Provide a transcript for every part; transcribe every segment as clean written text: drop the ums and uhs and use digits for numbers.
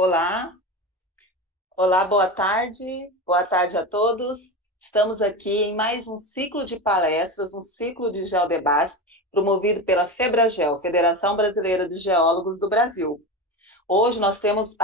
Olá, olá, boa tarde a todos. Estamos aqui em mais um ciclo de palestras, um ciclo de geodebates promovido pela FEBRAGEL, Federação Brasileira de Geólogos do Brasil. Hoje nós temos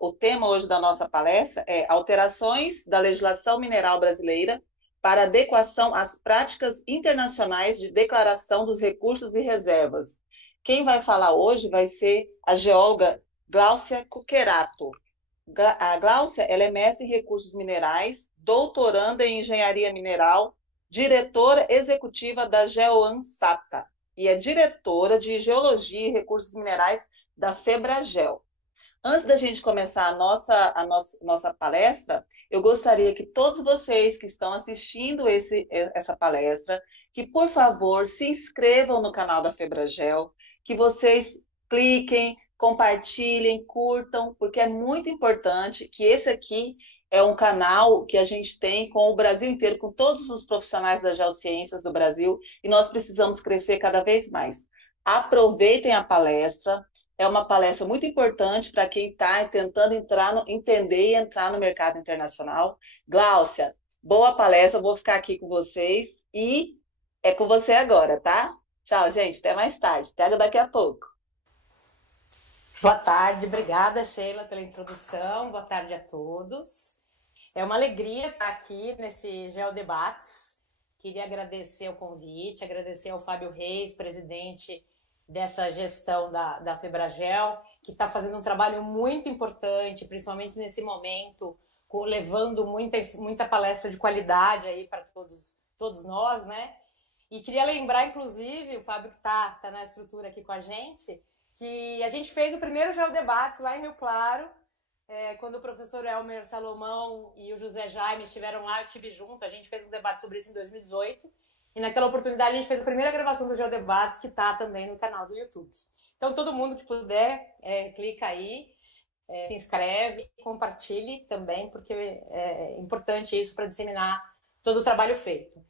o tema hoje da nossa palestra é alterações da legislação mineral brasileira para adequação às práticas internacionais de declaração dos recursos e reservas. Quem vai falar hoje vai ser a geóloga Gláucia Coquerato. A Gláucia, ela é mestre em recursos minerais, doutoranda em engenharia mineral, diretora executiva da GeoAnsata e é diretora de geologia e recursos minerais da FEBRAGEL. Antes da gente começar a nossa palestra, eu gostaria que todos vocês que estão assistindo essa palestra, que por favor se inscrevam no canal da FEBRAGEL, que vocês cliquem, compartilhem, curtam, porque é muito importante que esse aqui é um canal que a gente tem com o Brasil inteiro, com todos os profissionais das geociências do Brasil, e nós precisamos crescer cada vez mais. Aproveitem a palestra, é uma palestra muito importante para quem está tentando entender e entrar no mercado internacional. Gláucia, boa palestra, eu vou ficar aqui com vocês e é com você agora, tá? Tchau, gente, até mais tarde, até daqui a pouco. Boa tarde, obrigada Sheila pela introdução, boa tarde a todos. É uma alegria estar aqui nesse Geodebates. Queria agradecer o convite, agradecer ao Fábio Reis, presidente dessa gestão da FEBRAGEL, que está fazendo um trabalho muito importante, principalmente nesse momento, levando muita palestra de qualidade aí para todos nós, né? E queria lembrar, inclusive, o Fábio que está na estrutura aqui com a gente, que a gente fez o primeiro Geodebates lá em Rio Claro, quando o professor Elmer Salomão e o José Jaime estiveram lá, eu estive junto, a gente fez um debate sobre isso em 2018, e naquela oportunidade a gente fez a primeira gravação do Geodebates, que está também no canal do YouTube. Então todo mundo que puder, clica aí, se inscreve, compartilhe também, porque é importante isso para disseminar todo o trabalho feito.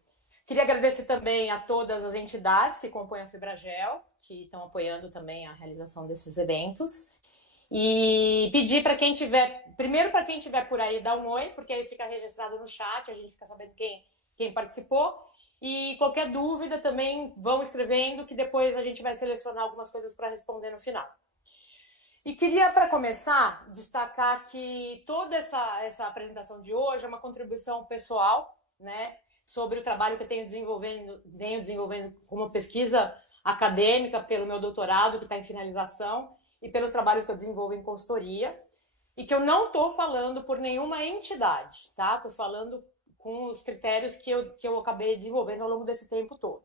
Queria agradecer também a todas as entidades que compõem a FEBRAGEL, que estão apoiando também a realização desses eventos. E pedir para quem tiver, primeiro para quem tiver por aí, dar um oi, porque aí fica registrado no chat, a gente fica sabendo quem participou. E qualquer dúvida também vão escrevendo, que depois a gente vai selecionar algumas coisas para responder no final. E queria, para começar, destacar que toda essa apresentação de hoje é uma contribuição pessoal, né, sobre o trabalho que eu venho desenvolvendo como pesquisa acadêmica pelo meu doutorado, que está em finalização, e pelos trabalhos que eu desenvolvo em consultoria, e que eu não estou falando por nenhuma entidade, tá? Estou falando com os critérios que eu acabei desenvolvendo ao longo desse tempo todo.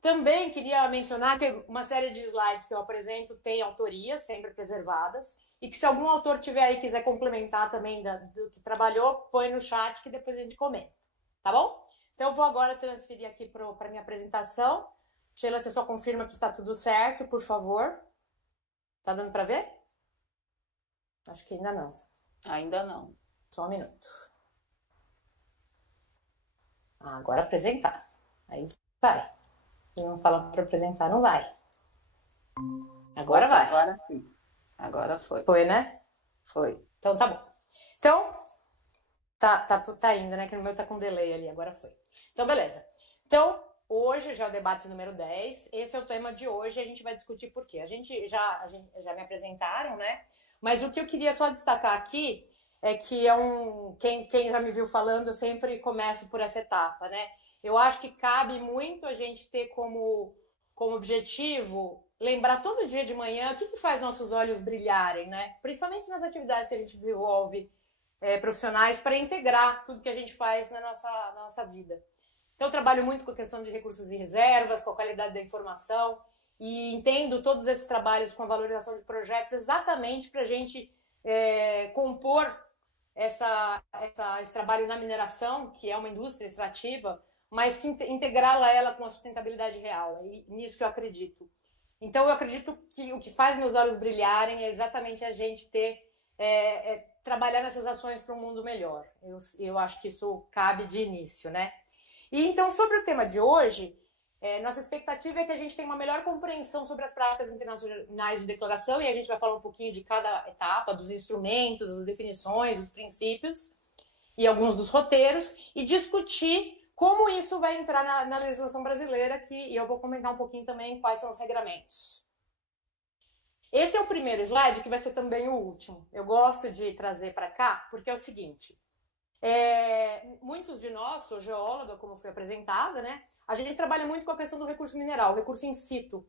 Também queria mencionar que uma série de slides que eu apresento tem autorias, sempre preservadas, e que se algum autor tiver aí quiser complementar também do que trabalhou, põe no chat que depois a gente comenta, tá bom? Então eu vou agora transferir aqui para a minha apresentação. Sheila, você só confirma que está tudo certo, por favor. Tá dando para ver? Acho que ainda não. Ainda não. Só um minuto. Agora apresentar. Aí vai. Se não fala para apresentar, não vai. Agora vai. Agora sim. Agora foi. Foi, né? Foi. Então tá bom. Então, tá indo, né? Que no meu tá com delay ali, agora foi. Então, beleza. Então, hoje já é o debate número 10. Esse é o tema de hoje e a gente vai discutir por quê. A gente já me apresentaram, né? Mas o que eu queria só destacar aqui é que quem já me viu falando, eu sempre começo por essa etapa, né? Eu acho que cabe muito a gente ter como objetivo lembrar todo dia de manhã o que faz nossos olhos brilharem, né? Principalmente nas atividades que a gente desenvolve profissionais para integrar tudo que a gente faz na nossa vida. Então, eu trabalho muito com a questão de recursos e reservas, com a qualidade da informação, e entendo todos esses trabalhos com a valorização de projetos exatamente para a gente compor esse trabalho na mineração, que é uma indústria extrativa, mas que integrá-la ela com a sustentabilidade real. É nisso que eu acredito. Então, eu acredito que o que faz meus olhos brilharem é exatamente a gente trabalhar nessas ações para um mundo melhor. Eu acho que isso cabe de início, né? E então, sobre o tema de hoje, Nossa expectativa é que a gente tenha uma melhor compreensão sobre as práticas internacionais de declaração, e a gente vai falar um pouquinho de cada etapa, dos instrumentos, as definições, os princípios e alguns dos roteiros, e discutir como isso vai entrar na legislação brasileira, e eu vou comentar um pouquinho também quais são os regramentos. Esse é o primeiro slide, que vai ser também o último. Eu gosto de trazer para cá, porque é o seguinte, muitos de nós, sou geóloga, como foi apresentada, né? A gente trabalha muito com a questão do recurso mineral, o recurso in situ.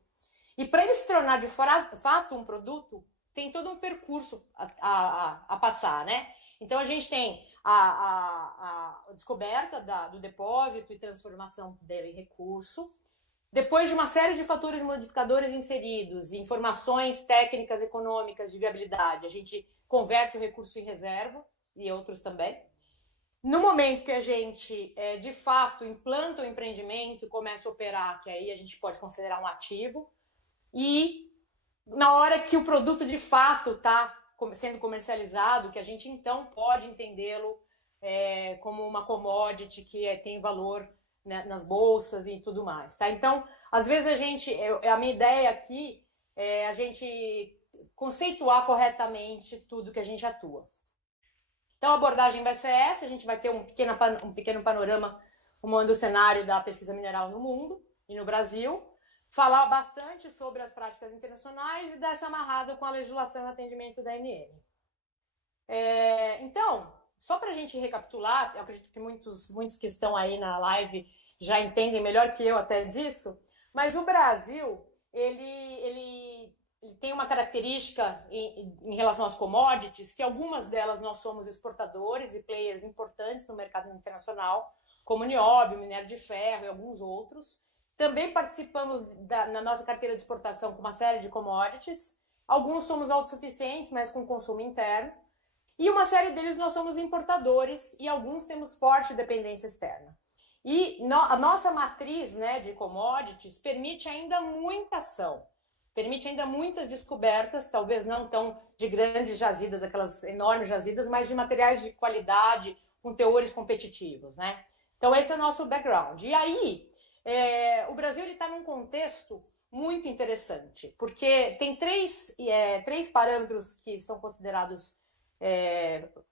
E para ele se tornar de fato um produto, tem todo um percurso a passar, né? Então a gente tem a descoberta do depósito e transformação dele em recurso. Depois de uma série de fatores modificadores inseridos, informações técnicas, econômicas, de viabilidade, a gente converte o recurso em reserva e outros também. No momento que a gente, de fato, implanta o empreendimento e começa a operar, que aí a gente pode considerar um ativo, e na hora que o produto, de fato, está sendo comercializado, que a gente, então, pode entendê-lo como uma commodity que tem valor, né, nas bolsas e tudo mais, tá? Então, às vezes a minha ideia aqui é a gente conceituar corretamente tudo que a gente atua. Então, a abordagem vai ser essa, a gente vai ter um pequeno panorama do cenário da pesquisa mineral no mundo e no Brasil, falar bastante sobre as práticas internacionais e dar essa amarrada com a legislação e atendimento da ANM. Então, só para a gente recapitular, eu acredito que muitos que estão aí na live já entendem melhor que eu até disso, mas o Brasil, ele tem uma característica em relação às commodities, que algumas delas nós somos exportadores e players importantes no mercado internacional, como nióbio, minério de ferro e alguns outros. Também participamos na nossa carteira de exportação com uma série de commodities. Alguns somos autossuficientes, mas com consumo interno. E uma série deles nós somos importadores e alguns temos forte dependência externa. E a nossa matriz, né, de commodities permite ainda muita ação. Permite ainda muitas descobertas, talvez não tão de grandes jazidas, aquelas enormes jazidas, mas de materiais de qualidade, com teores competitivos, né? Então, esse é o nosso background. E aí, o Brasil está num contexto muito interessante, porque tem três parâmetros que são considerados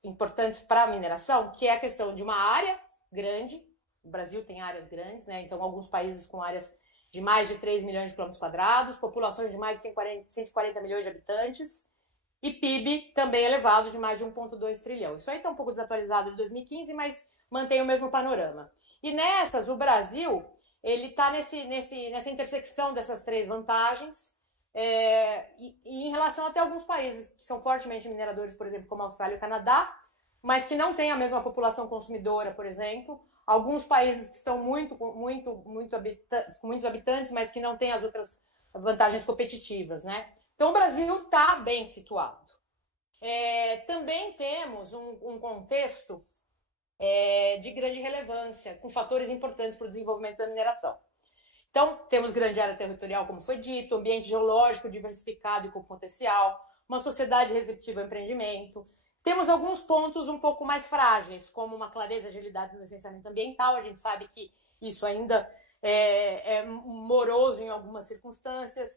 importantes para a mineração, que é a questão de uma área grande. O Brasil tem áreas grandes, né? Então, alguns países com áreas de mais de 3 milhões de quilômetros quadrados, populações de mais de 140 milhões de habitantes e PIB também elevado de mais de 1,2 trilhão. Isso aí está um pouco desatualizado de 2015, mas mantém o mesmo panorama. E o Brasil, ele está nessa intersecção dessas três vantagens, e em relação até alguns países que são fortemente mineradores, por exemplo, como a Austrália e o Canadá, mas que não têm a mesma população consumidora, por exemplo. Alguns países que são com muitos habitantes, mas que não têm as outras vantagens competitivas, né? Então, o Brasil está bem situado. Também temos um contexto de grande relevância, com fatores importantes para o desenvolvimento da mineração. Então, temos grande área territorial, como foi dito, ambiente geológico diversificado e com potencial, uma sociedade receptiva ao empreendimento. Temos alguns pontos um pouco mais frágeis, como uma clareza e agilidade no licenciamento ambiental. A gente sabe que isso ainda é moroso em algumas circunstâncias.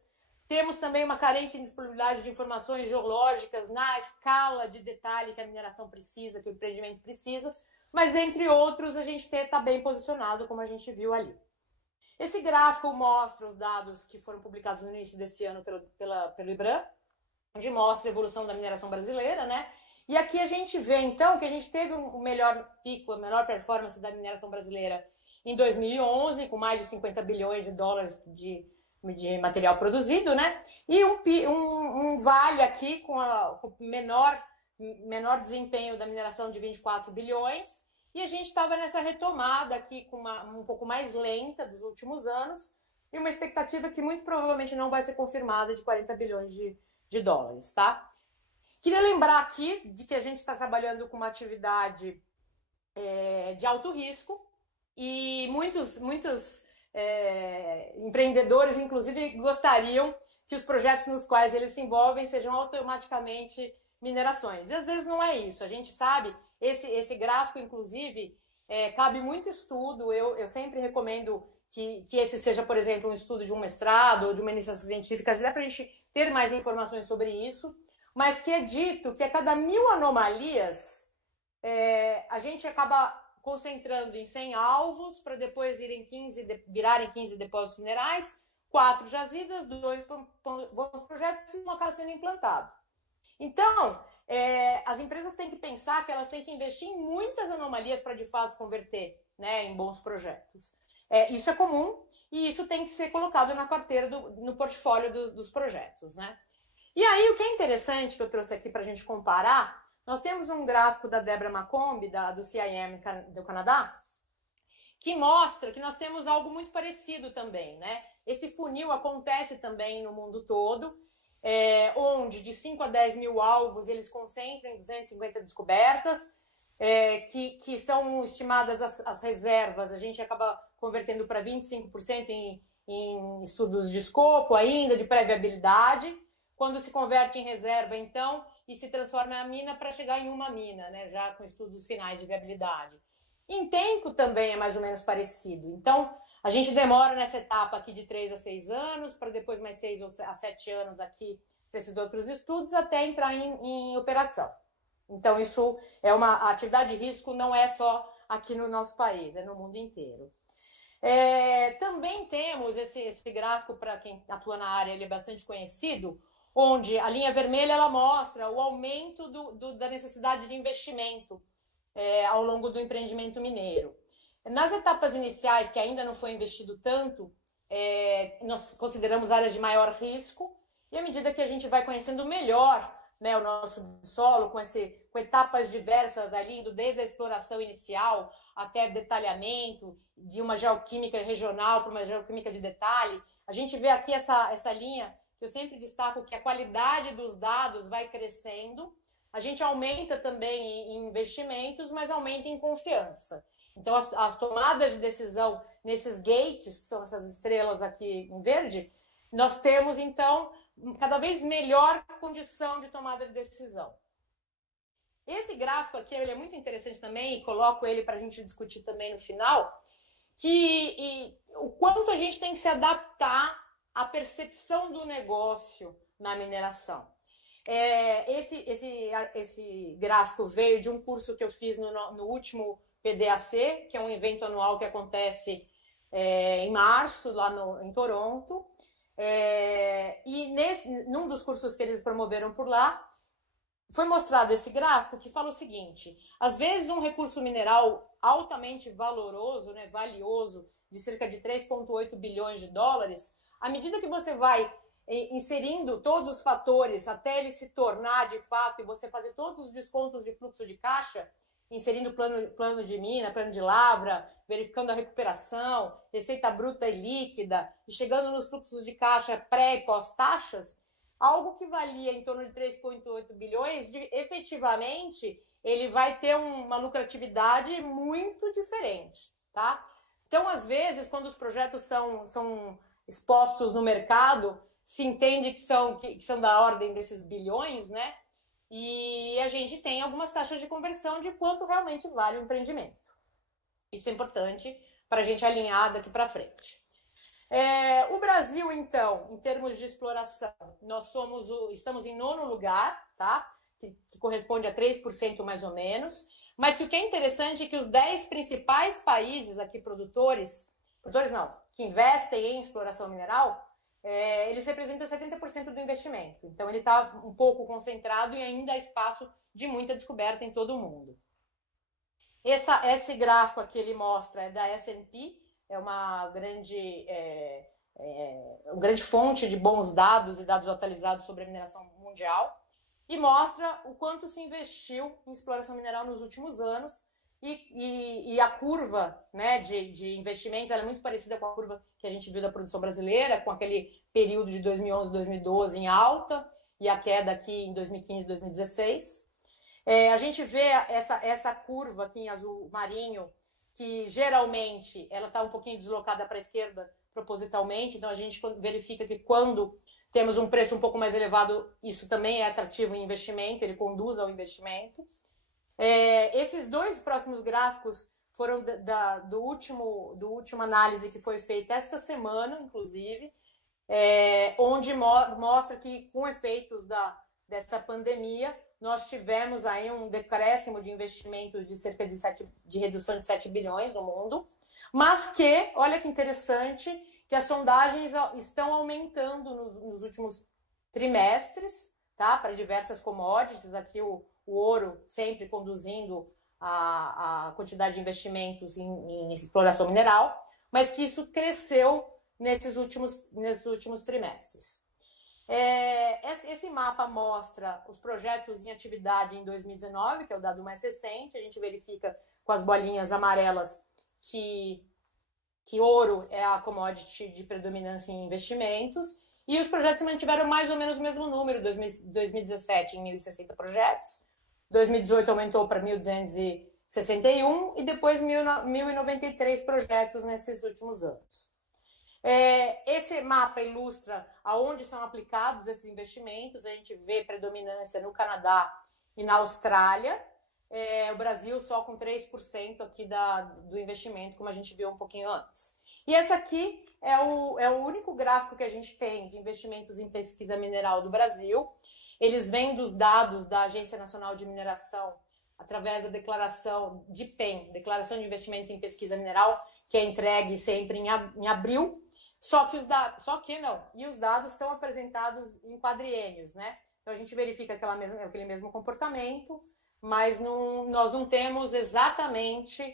Temos também uma carência em disponibilidade de informações geológicas na escala de detalhe que a mineração precisa, que o empreendimento precisa, mas, entre outros, a gente está bem posicionado, como a gente viu ali. Esse gráfico mostra os dados que foram publicados no início desse ano pelo IBRAM, onde mostra a evolução da mineração brasileira, né? E aqui a gente vê, então, que a gente teve o melhor pico, a melhor performance da mineração brasileira em 2011, com mais de 50 bilhões de dólares de material produzido, né? E um vale aqui com o menor desempenho da mineração de 24 bilhões. E a gente estava nessa retomada aqui com um pouco mais lenta dos últimos anos e uma expectativa que muito provavelmente não vai ser confirmada de 40 bilhões de dólares, tá? Queria lembrar aqui de que a gente está trabalhando com uma atividade de alto risco e muitos empreendedores, inclusive, gostariam que os projetos nos quais eles se envolvem sejam automaticamente minerações. E às vezes não é isso. A gente sabe, esse gráfico, inclusive, cabe muito estudo. Eu sempre recomendo que esse seja, por exemplo, um estudo de um mestrado ou de uma iniciação científica, dá para a gente ter mais informações sobre isso, mas que é dito que a cada 1.000 anomalias, a gente acaba concentrando em 100 alvos para depois virarem 15 depósitos minerais, 4 jazidas, 2 bons projetos e um acaba sendo implantado. Então, as empresas têm que pensar que elas têm que investir em muitas anomalias para, de fato, converter, né, em bons projetos. Isso é comum e isso tem que ser colocado na carteira, no portfólio dos projetos, né? E aí, o que é interessante que eu trouxe aqui para a gente comparar, nós temos um gráfico da Deborah Macomb, do CIM do Canadá, que mostra que nós temos algo muito parecido também, né? Esse funil acontece também no mundo todo, onde de 5 a 10 mil alvos eles concentram em 250 descobertas, que são estimadas as reservas, a gente acaba convertendo para 25% em estudos de escopo ainda, de pré-viabilidade. Quando se converte em reserva, então, e se transforma em mina para chegar em uma mina, né, já com estudos finais de viabilidade. Em tempo também é mais ou menos parecido. Então, a gente demora nessa etapa aqui de 3 a 6 anos, para depois mais 6 a 7 anos aqui para esses outros estudos, até entrar em operação. Então, isso é a atividade de risco não é só aqui no nosso país, é no mundo inteiro. Também temos esse gráfico, para quem atua na área, ele é bastante conhecido, onde a linha vermelha ela mostra o aumento da necessidade de investimento ao longo do empreendimento mineiro. Nas etapas iniciais, que ainda não foi investido tanto, nós consideramos áreas de maior risco, e à medida que a gente vai conhecendo melhor, né, o nosso solo, com etapas diversas ali, indo desde a exploração inicial até detalhamento, de uma geoquímica regional para uma geoquímica de detalhe, a gente vê aqui essa linha, que eu sempre destaco que a qualidade dos dados vai crescendo, a gente aumenta também em investimentos, mas aumenta em confiança. Então, as tomadas de decisão nesses gates, que são essas estrelas aqui em verde, nós temos, então, cada vez melhor condição de tomada de decisão. Esse gráfico aqui ele é muito interessante também, e coloco ele para a gente discutir também no final, o quanto a gente tem que se adaptar à percepção do negócio na mineração. Esse gráfico veio de um curso que eu fiz no último PDAC, que é um evento anual que acontece em março, lá em Toronto. E num dos cursos que eles promoveram por lá, foi mostrado esse gráfico que fala o seguinte: às vezes um recurso mineral altamente valoroso, né, valioso, de cerca de 3,8 bilhões de dólares, à medida que você vai inserindo todos os fatores até ele se tornar de fato, e você fazer todos os descontos de fluxo de caixa, inserindo plano de mina, plano de lavra, verificando a recuperação, receita bruta e líquida, e chegando nos fluxos de caixa pré e pós-taxas, algo que valia em torno de 3,8 bilhões, efetivamente, ele vai ter uma lucratividade muito diferente, tá? Então, às vezes, quando os projetos são expostos no mercado, se entende que são da ordem desses bilhões, né? E a gente tem algumas taxas de conversão de quanto realmente vale o empreendimento. Isso é importante para a gente alinhar daqui para frente. O Brasil, então, em termos de exploração, nós estamos em 9º lugar, tá? Que corresponde a 3% mais ou menos. Mas o que é interessante é que os 10 principais países aqui que investem em exploração mineral, eles representam 70% do investimento. Então, ele está um pouco concentrado e ainda há espaço de muita descoberta em todo o mundo. Esse gráfico aqui ele mostra da S&P, é uma grande fonte de bons dados e dados atualizados sobre a mineração mundial, e mostra o quanto se investiu em exploração mineral nos últimos anos, e a curva, né, de investimentos ela é muito parecida com a curva que a gente viu da produção brasileira, com aquele período de 2011, 2012 em alta, e a queda aqui em 2015, 2016. A gente vê essa curva aqui em azul marinho, que geralmente ela está um pouquinho deslocada para a esquerda propositalmente, então a gente verifica que quando temos um preço um pouco mais elevado, isso também é atrativo em investimento, ele conduz ao investimento. Esses dois próximos gráficos foram do último análise que foi feita esta semana, inclusive, onde mostra que, com efeitos dessa pandemia, nós tivemos aí um decréscimo de investimentos de cerca de redução de 7 bilhões no mundo, mas que, olha que interessante, que as sondagens estão aumentando nos últimos trimestres, tá? Para diversas commodities, aqui o ouro sempre conduzindo a quantidade de investimentos em exploração mineral, mas que isso cresceu nesses últimos trimestres. Esse mapa mostra os projetos em atividade em 2019, que é o dado mais recente. A gente verifica com as bolinhas amarelas que ouro é a commodity de predominância em investimentos, e os projetos se mantiveram mais ou menos o mesmo número. 2017 em 1.060 projetos, 2018 aumentou para 1.261 e depois 1.093 projetos nesses últimos anos. Esse mapa ilustra aonde são aplicados esses investimentos. A gente vê predominância no Canadá e na Austrália. O Brasil só com 3% aqui do investimento, como a gente viu um pouquinho antes. E esse aqui é o único gráfico que a gente tem de investimentos em pesquisa mineral do Brasil. Eles vêm dos dados da Agência Nacional de Mineração, através da declaração de PEM, Declaração de Investimentos em Pesquisa Mineral, que é entregue sempre em abril. E os dados são apresentados em quadriênios, né? Então a gente verifica aquele mesmo comportamento, mas nós não temos exatamente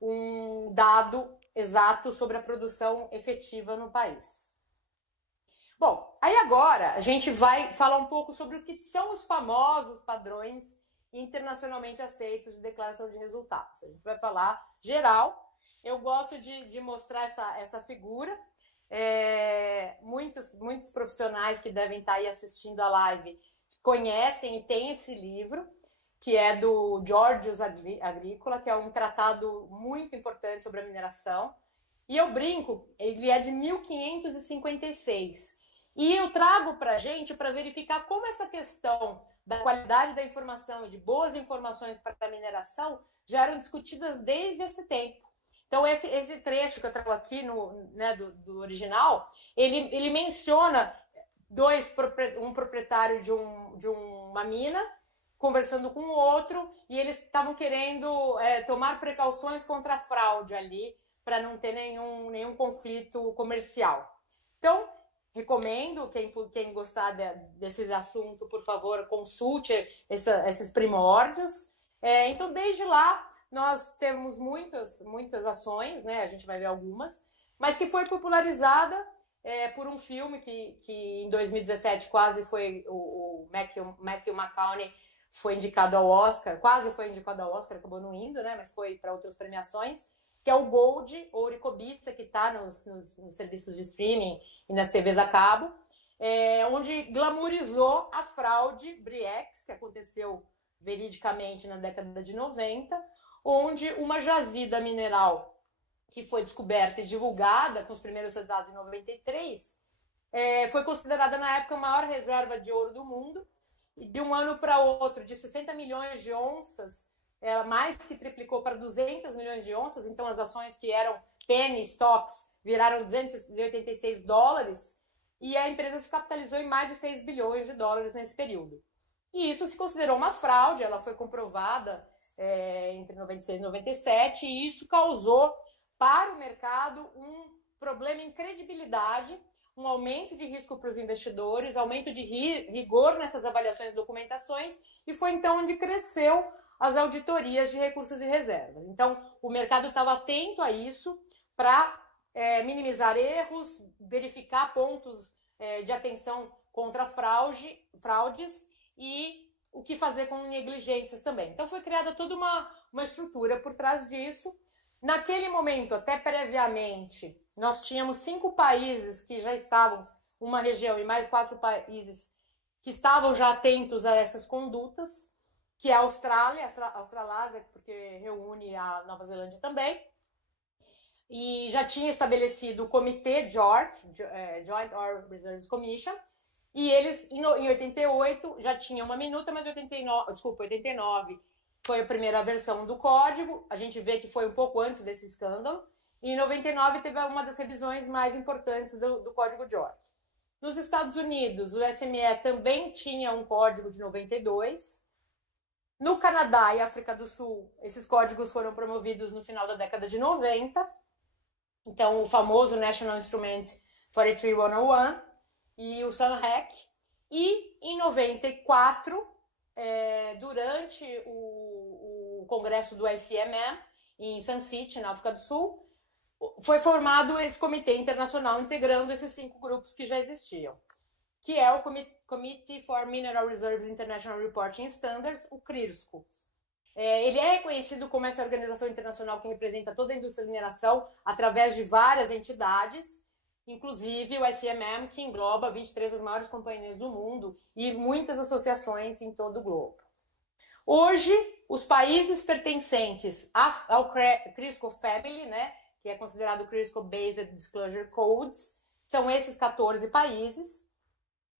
um dado exato sobre a produção efetiva no país. Bom, aí agora a gente vai falar um pouco sobre o que são os famosos padrões internacionalmente aceitos de declaração de resultados. A gente vai falar geral. Eu gosto de mostrar essa figura. Muitos profissionais que devem estar aí assistindo a live conhecem e têm esse livro, que é do Georgius Agricola, que é um tratado muito importante sobre a mineração. E eu brinco, ele é de 1556. E eu trago para a gente para verificar como essa questão da qualidade da informação e de boas informações para a mineração já eram discutidas desde esse tempo. Então, esse trecho que eu trago aqui do original, ele menciona um proprietário de uma mina conversando com o outro, e eles estavam querendo tomar precauções contra a fraude ali, para não ter nenhum conflito comercial. Então, recomendo, quem gostar desses assuntos, por favor, consulte esses primórdios. Então, desde lá, nós temos muitas ações, né? A gente vai ver algumas, mas que foi popularizada por um filme que em 2017 quase foi o Matthew McConaughey foi indicado ao Oscar, quase foi indicado ao Oscar, acabou não indo, né? Mas foi para outras premiações, que é o Gold, Ouro e Cobiça, que está nos serviços de streaming e nas TVs a cabo, onde glamourizou a fraude Bre-X, que aconteceu veridicamente na década de 90, onde uma jazida mineral que foi descoberta e divulgada com os primeiros resultados em 93, foi considerada na época a maior reserva de ouro do mundo, e de um ano para outro, de 60 milhões de onças, mais que triplicou para 200 milhões de onças. Então as ações que eram penny stocks viraram $286, e a empresa se capitalizou em mais de 6 bilhões de dólares nesse período. E isso se considerou uma fraude, ela foi comprovada entre 96 e 97, e isso causou para o mercado um problema em credibilidade, um aumento de risco para os investidores, aumento de rigor nessas avaliações e documentações, e foi então onde cresceu as auditorias de recursos e reservas. Então, o mercado estava atento a isso para minimizar erros, verificar pontos de atenção contra fraudes e o que fazer com negligências também. Então, foi criada toda uma estrutura por trás disso. Naquele momento, até previamente, nós tínhamos 5 países que já estavam, uma região e mais 4 países que estavam já atentos a essas condutas, que é a Austrália, a Australásia, porque reúne a Nova Zelândia também, e já tinha estabelecido o comitê Joint Ore Reserves Commission, e eles, em 88, já tinham uma minuta, mas 89, foi a primeira versão do código. A gente vê que foi um pouco antes desse escândalo. E em 99 teve uma das revisões mais importantes do código JORC. Nos Estados Unidos, o SME também tinha um código de 92. No Canadá e África do Sul, esses códigos foram promovidos no final da década de 90. Então, o famoso National Instrument 43101 e o SUNHAC. E em 94, durante o congresso do ICMM, em Sun City, na África do Sul, foi formado esse comitê internacional integrando esses 5 grupos que já existiam, que é o Committee for Mineral Reserves International Reporting Standards, o CRIRSCO. Ele é reconhecido como essa organização internacional que representa toda a indústria de mineração através de várias entidades, inclusive o ICMM, que engloba 23 das maiores companhias do mundo e muitas associações em todo o globo. Hoje, os países pertencentes ao CRISCO Family, né, que é considerado o CRISCO Based Disclosure Codes, são esses 14 países,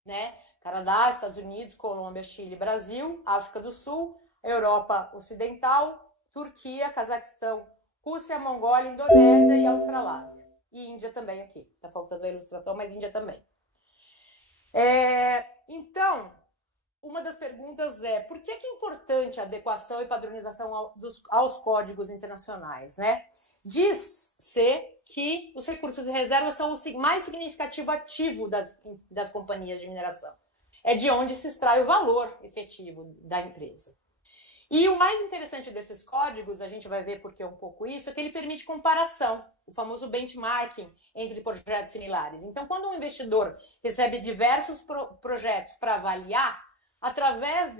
né? Canadá, Estados Unidos, Colômbia, Chile, Brasil, África do Sul, Europa Ocidental, Turquia, Cazaquistão, Rússia, Mongólia, Indonésia e Australásia. E Índia também aqui. Tá faltando a ilustração, mas Índia também. Então, uma das perguntas é: por que é importante a adequação e padronização aos códigos internacionais, né? Diz-se que os recursos de reserva são o mais significativo ativo das companhias de mineração. É de onde se extrai o valor efetivo da empresa. E o mais interessante desses códigos, a gente vai ver porque é um pouco isso, é que ele permite comparação, o famoso benchmarking entre projetos similares. Então, quando um investidor recebe diversos projetos para avaliar, através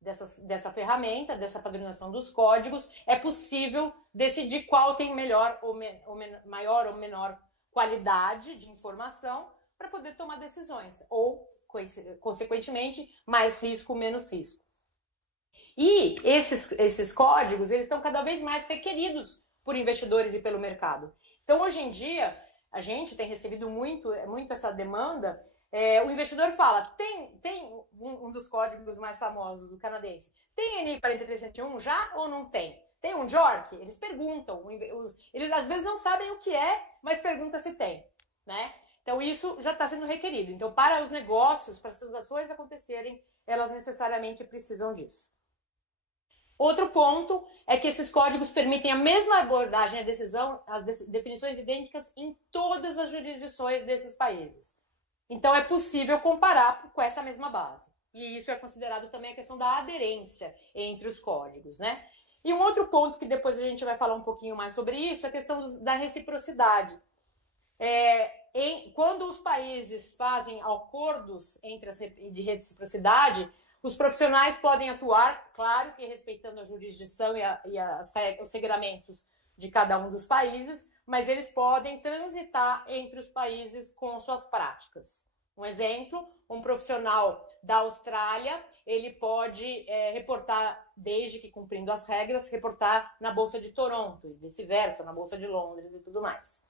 dessa ferramenta, dessa padronização dos códigos, é possível decidir qual tem maior ou menor qualidade de informação para poder tomar decisões, ou, consequentemente, mais risco ou menos risco. E esses códigos, eles estão cada vez mais requeridos por investidores e pelo mercado. Então, hoje em dia, a gente tem recebido muito essa demanda. O investidor fala, tem um dos códigos mais famosos do canadense, tem NI 4301 já ou não tem? Tem um JORC? Eles perguntam, eles às vezes não sabem o que é, mas perguntam se tem, né? Então, isso já está sendo requerido. Então, para os negócios, para as transações acontecerem, elas necessariamente precisam disso. Outro ponto é que esses códigos permitem a mesma abordagem à decisão, as definições idênticas em todas as jurisdições desses países. Então, é possível comparar com essa mesma base. E isso é considerado também a questão da aderência entre os códigos, né? E um outro ponto que depois a gente vai falar um pouquinho mais sobre isso é a questão da reciprocidade. Quando os países fazem acordos de reciprocidade, os profissionais podem atuar, claro que respeitando a jurisdição e os regramentos de cada um dos países, mas eles podem transitar entre os países com suas práticas. Um exemplo, um profissional da Austrália, ele pode reportar, desde que cumprindo as regras, reportar na Bolsa de Toronto e vice-versa, na Bolsa de Londres e tudo mais.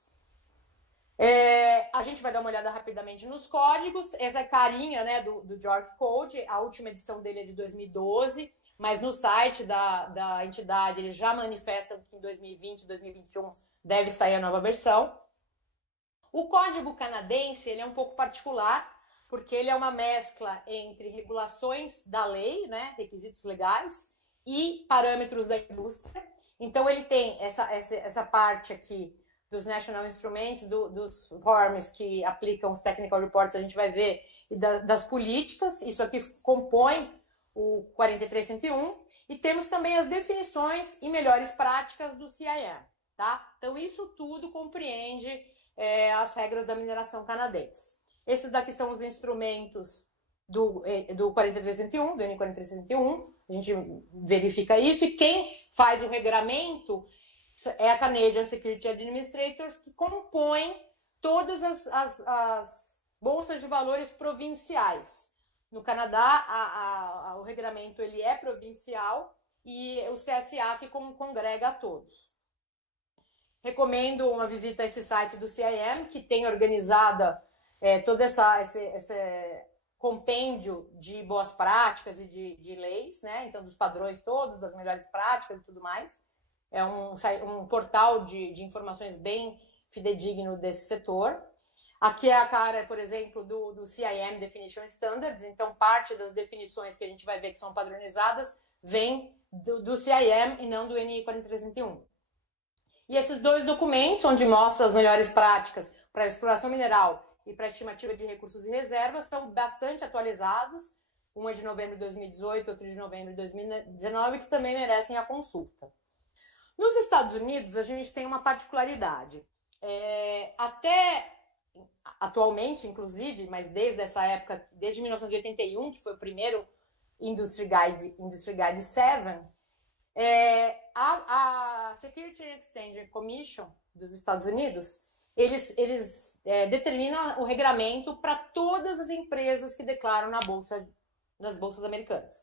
A gente vai dar uma olhada rapidamente nos códigos. Essa é a carinha, né, do JORC Code. A última edição dele é de 2012, mas no site da entidade eles já manifestam que em 2020, 2021 deve sair a nova versão. O código canadense ele é um pouco particular, porque ele é uma mescla entre regulações da lei, né, requisitos legais, e parâmetros da indústria. Então ele tem essa parte aqui dos National Instruments, dos forms que aplicam os Technical Reports, a gente vai ver, e das políticas. Isso aqui compõe o 4301. E temos também as definições e melhores práticas do CIM, tá? Então, isso tudo compreende as regras da mineração canadense. Esses daqui são os instrumentos do 4301, do N4301. A gente verifica isso. E quem faz o regramento é a Canadian Security Administrators, que compõe todas as bolsas de valores provinciais. No Canadá, o regramento ele é provincial e o CSA que congrega a todos. Recomendo uma visita a esse site do CIM, que tem organizada toda essa compêndio de boas práticas e de leis, né? Então, dos padrões todos, das melhores práticas e tudo mais. É um portal de informações bem fidedigno desse setor. Aqui é a cara, por exemplo, do CIM Definition Standards. Então, parte das definições que a gente vai ver que são padronizadas vem do CIM e não do NI 4301. E esses dois documentos, onde mostram as melhores práticas para a exploração mineral e para a estimativa de recursos e reservas, são bastante atualizados. Um é de novembro de 2018, outro de novembro de 2019, que também merecem a consulta. Nos Estados Unidos, a gente tem uma particularidade. Até atualmente, inclusive, mas desde essa época, desde 1981, que foi o primeiro Industry Guide 7, a Security and Exchange Commission dos Estados Unidos, eles determinam o regramento para todas as empresas que declaram nas bolsas americanas.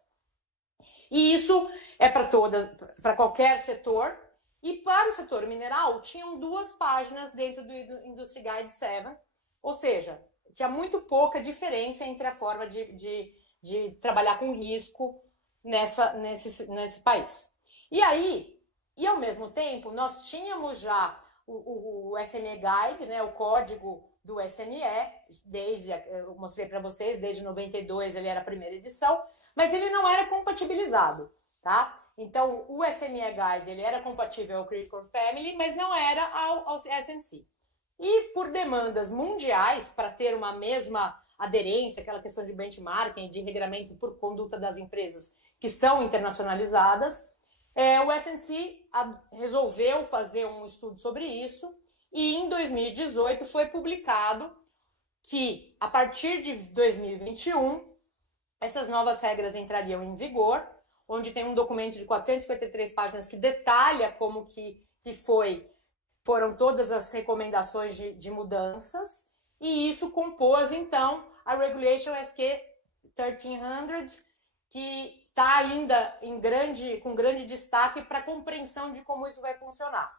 E isso é para qualquer setor. E para o setor mineral, tinham 2 páginas dentro do Industry Guide 7, ou seja, tinha muito pouca diferença entre a forma de trabalhar com risco nesse país. E aí, ao mesmo tempo, nós tínhamos já o SME Guide, né, o código do SME, eu mostrei para vocês, desde 92 ele era a primeira edição, mas ele não era compatibilizado, tá? Então, o SME Guide ele era compatível ao Chris Core Family, mas não era ao SNC. E por demandas mundiais, para ter uma mesma aderência, aquela questão de benchmarking, de regramento por conduta das empresas que são internacionalizadas, o SNC resolveu fazer um estudo sobre isso e em 2018 foi publicado que, a partir de 2021, essas novas regras entrariam em vigor, onde tem um documento de 453 páginas que detalha como que foram todas as recomendações de mudanças, e isso compôs, então, a Regulation SQ 1300, que está ainda com grande destaque para a compreensão de como isso vai funcionar.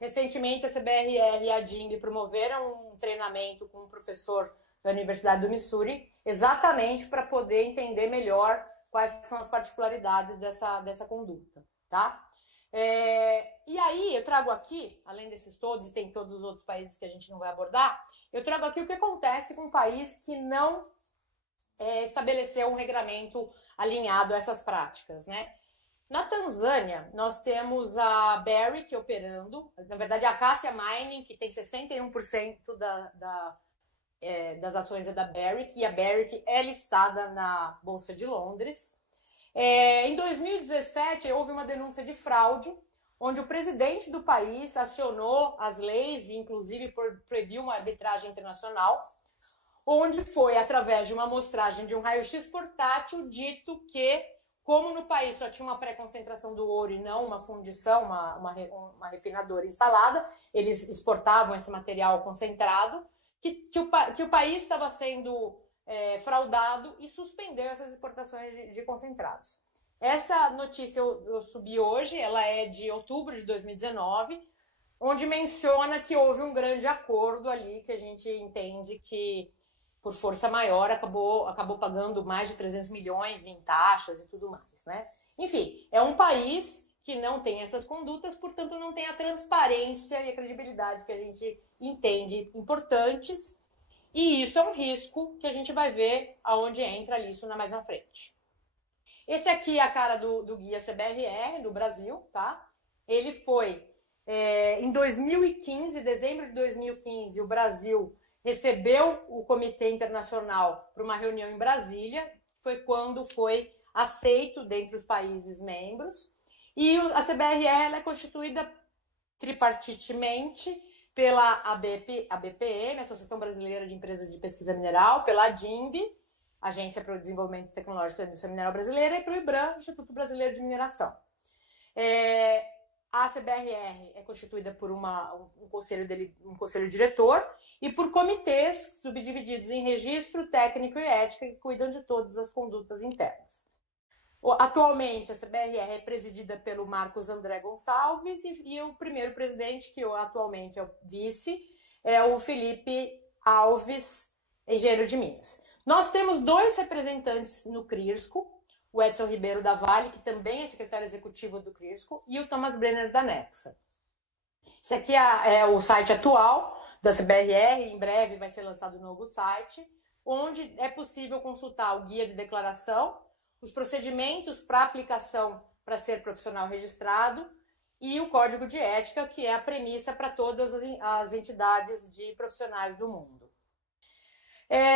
Recentemente, a CBRR e a DIMB promoveram um treinamento com um professor da Universidade do Missouri, exatamente para poder entender melhor quais são as particularidades dessa conduta, tá? E aí, eu trago aqui, além desses todos, tem todos os outros países que a gente não vai abordar, eu trago aqui o que acontece com um país que não estabeleceu um regramento alinhado a essas práticas, né? Na Tanzânia, nós temos a Barrick operando, na verdade a Acacia Mining, que tem 61% das ações da Barrick, e a Barrick é listada na Bolsa de Londres. Em 2017, houve uma denúncia de fraude, onde o presidente do país acionou as leis e, inclusive, proibiu uma arbitragem internacional, onde foi, através de uma amostragem de um raio-x portátil, dito que, como no país só tinha uma pré-concentração do ouro e não uma fundição, uma refinadora instalada, eles exportavam esse material concentrado, que o país estava sendo fraudado e suspendeu essas exportações de concentrados. Essa notícia eu subi hoje, ela é de outubro de 2019, onde menciona que houve um grande acordo ali, que a gente entende que, por força maior, acabou pagando mais de 300 milhões em taxas e tudo mais, né? Enfim, é um país que não tem essas condutas, portanto não tem a transparência e a credibilidade que a gente entende importantes, e isso é um risco que a gente vai ver aonde entra isso mais na frente. Esse aqui é a cara do guia CBRR do Brasil, tá? Ele foi em 2015, dezembro de 2015, o Brasil recebeu o Comitê Internacional para uma reunião em Brasília, foi quando foi aceito dentre os países membros, e a CBRR é constituída tripartitemente pela ABPM, Associação Brasileira de Empresas de Pesquisa Mineral, pela DIMB, Agência para o Desenvolvimento Tecnológico da Indústria Mineral Brasileira, e pelo IBRAM, Instituto Brasileiro de Mineração. A CBRR é constituída por um conselho diretor e por comitês subdivididos em registro, técnico e ética, que cuidam de todas as condutas internas. Atualmente, a CBRR é presidida pelo Marcos André Gonçalves e o primeiro presidente, que atualmente é o vice, é o Felipe Alves, engenheiro de Minas. Nós temos 2 representantes no CRIRSCO, o Edson Ribeiro da Vale, que também é secretário executivo do CRIRSCO, e o Thomas Brenner da Nexa. Esse aqui é o site atual da CBRR, em breve vai ser lançado um novo site, onde é possível consultar o guia de declaração, os procedimentos para aplicação para ser profissional registrado e o código de ética, que é a premissa para todas as entidades de profissionais do mundo.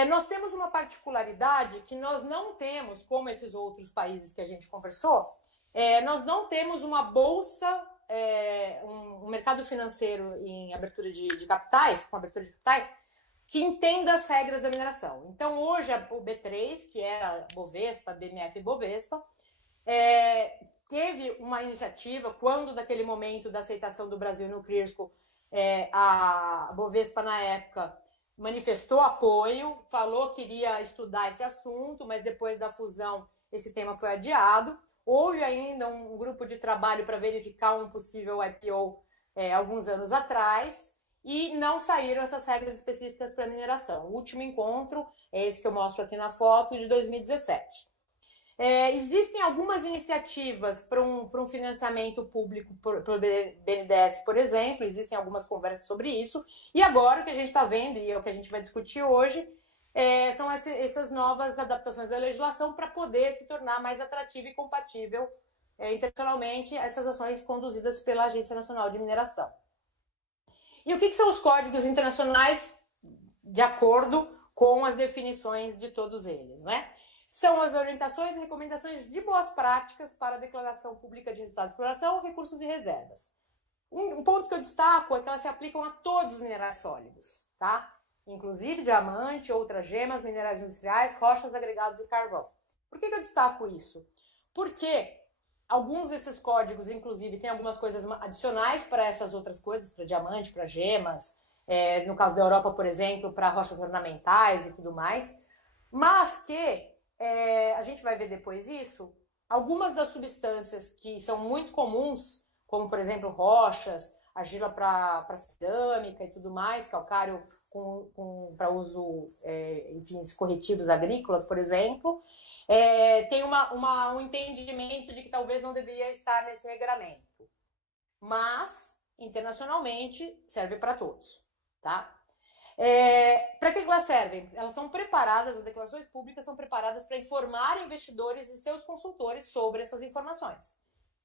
Nós temos uma particularidade que nós não temos, como esses outros países que a gente conversou, nós não temos uma bolsa, um mercado financeiro em abertura de capitais, com abertura de capitais, que entenda as regras da mineração. Então, hoje, o B3, que era Bovespa, BMF e Bovespa, teve uma iniciativa, quando daquele momento da aceitação do Brasil no CRIRSCO, a Bovespa, na época, manifestou apoio, falou que iria estudar esse assunto, mas depois da fusão esse tema foi adiado. Houve ainda um grupo de trabalho para verificar um possível IPO alguns anos atrás, e não saíram essas regras específicas para mineração. O último encontro é esse que eu mostro aqui na foto, de 2017. Existem algumas iniciativas para um financiamento público pelo BNDES, por exemplo, existem algumas conversas sobre isso, e agora o que a gente está vendo, e é o que a gente vai discutir hoje, são essas novas adaptações da legislação para poder se tornar mais atrativa e compatível internacionalmente essas ações conduzidas pela Agência Nacional de Mineração. E o que são os códigos internacionais de acordo com as definições de todos eles, né? São as orientações e recomendações de boas práticas para a declaração pública de resultados de exploração, recursos e reservas. Um ponto que eu destaco é que elas se aplicam a todos os minerais sólidos, tá? Inclusive diamante, outras gemas, minerais industriais, rochas, agregados e carvão. Por que eu destaco isso? Porque alguns desses códigos, inclusive, têm algumas coisas adicionais para essas outras coisas, para diamante, para gemas, no caso da Europa, por exemplo, para rochas ornamentais e tudo mais, mas que, a gente vai ver depois isso, algumas das substâncias que são muito comuns, como, por exemplo, rochas, argila para cerâmica e tudo mais, calcário para uso, enfim, corretivos agrícolas, por exemplo, tem um entendimento de que talvez não deveria estar nesse regramento. Mas, internacionalmente, serve para todos, tá? Para que elas servem? Elas são preparadas, as declarações públicas são preparadas para informar investidores e seus consultores sobre essas informações.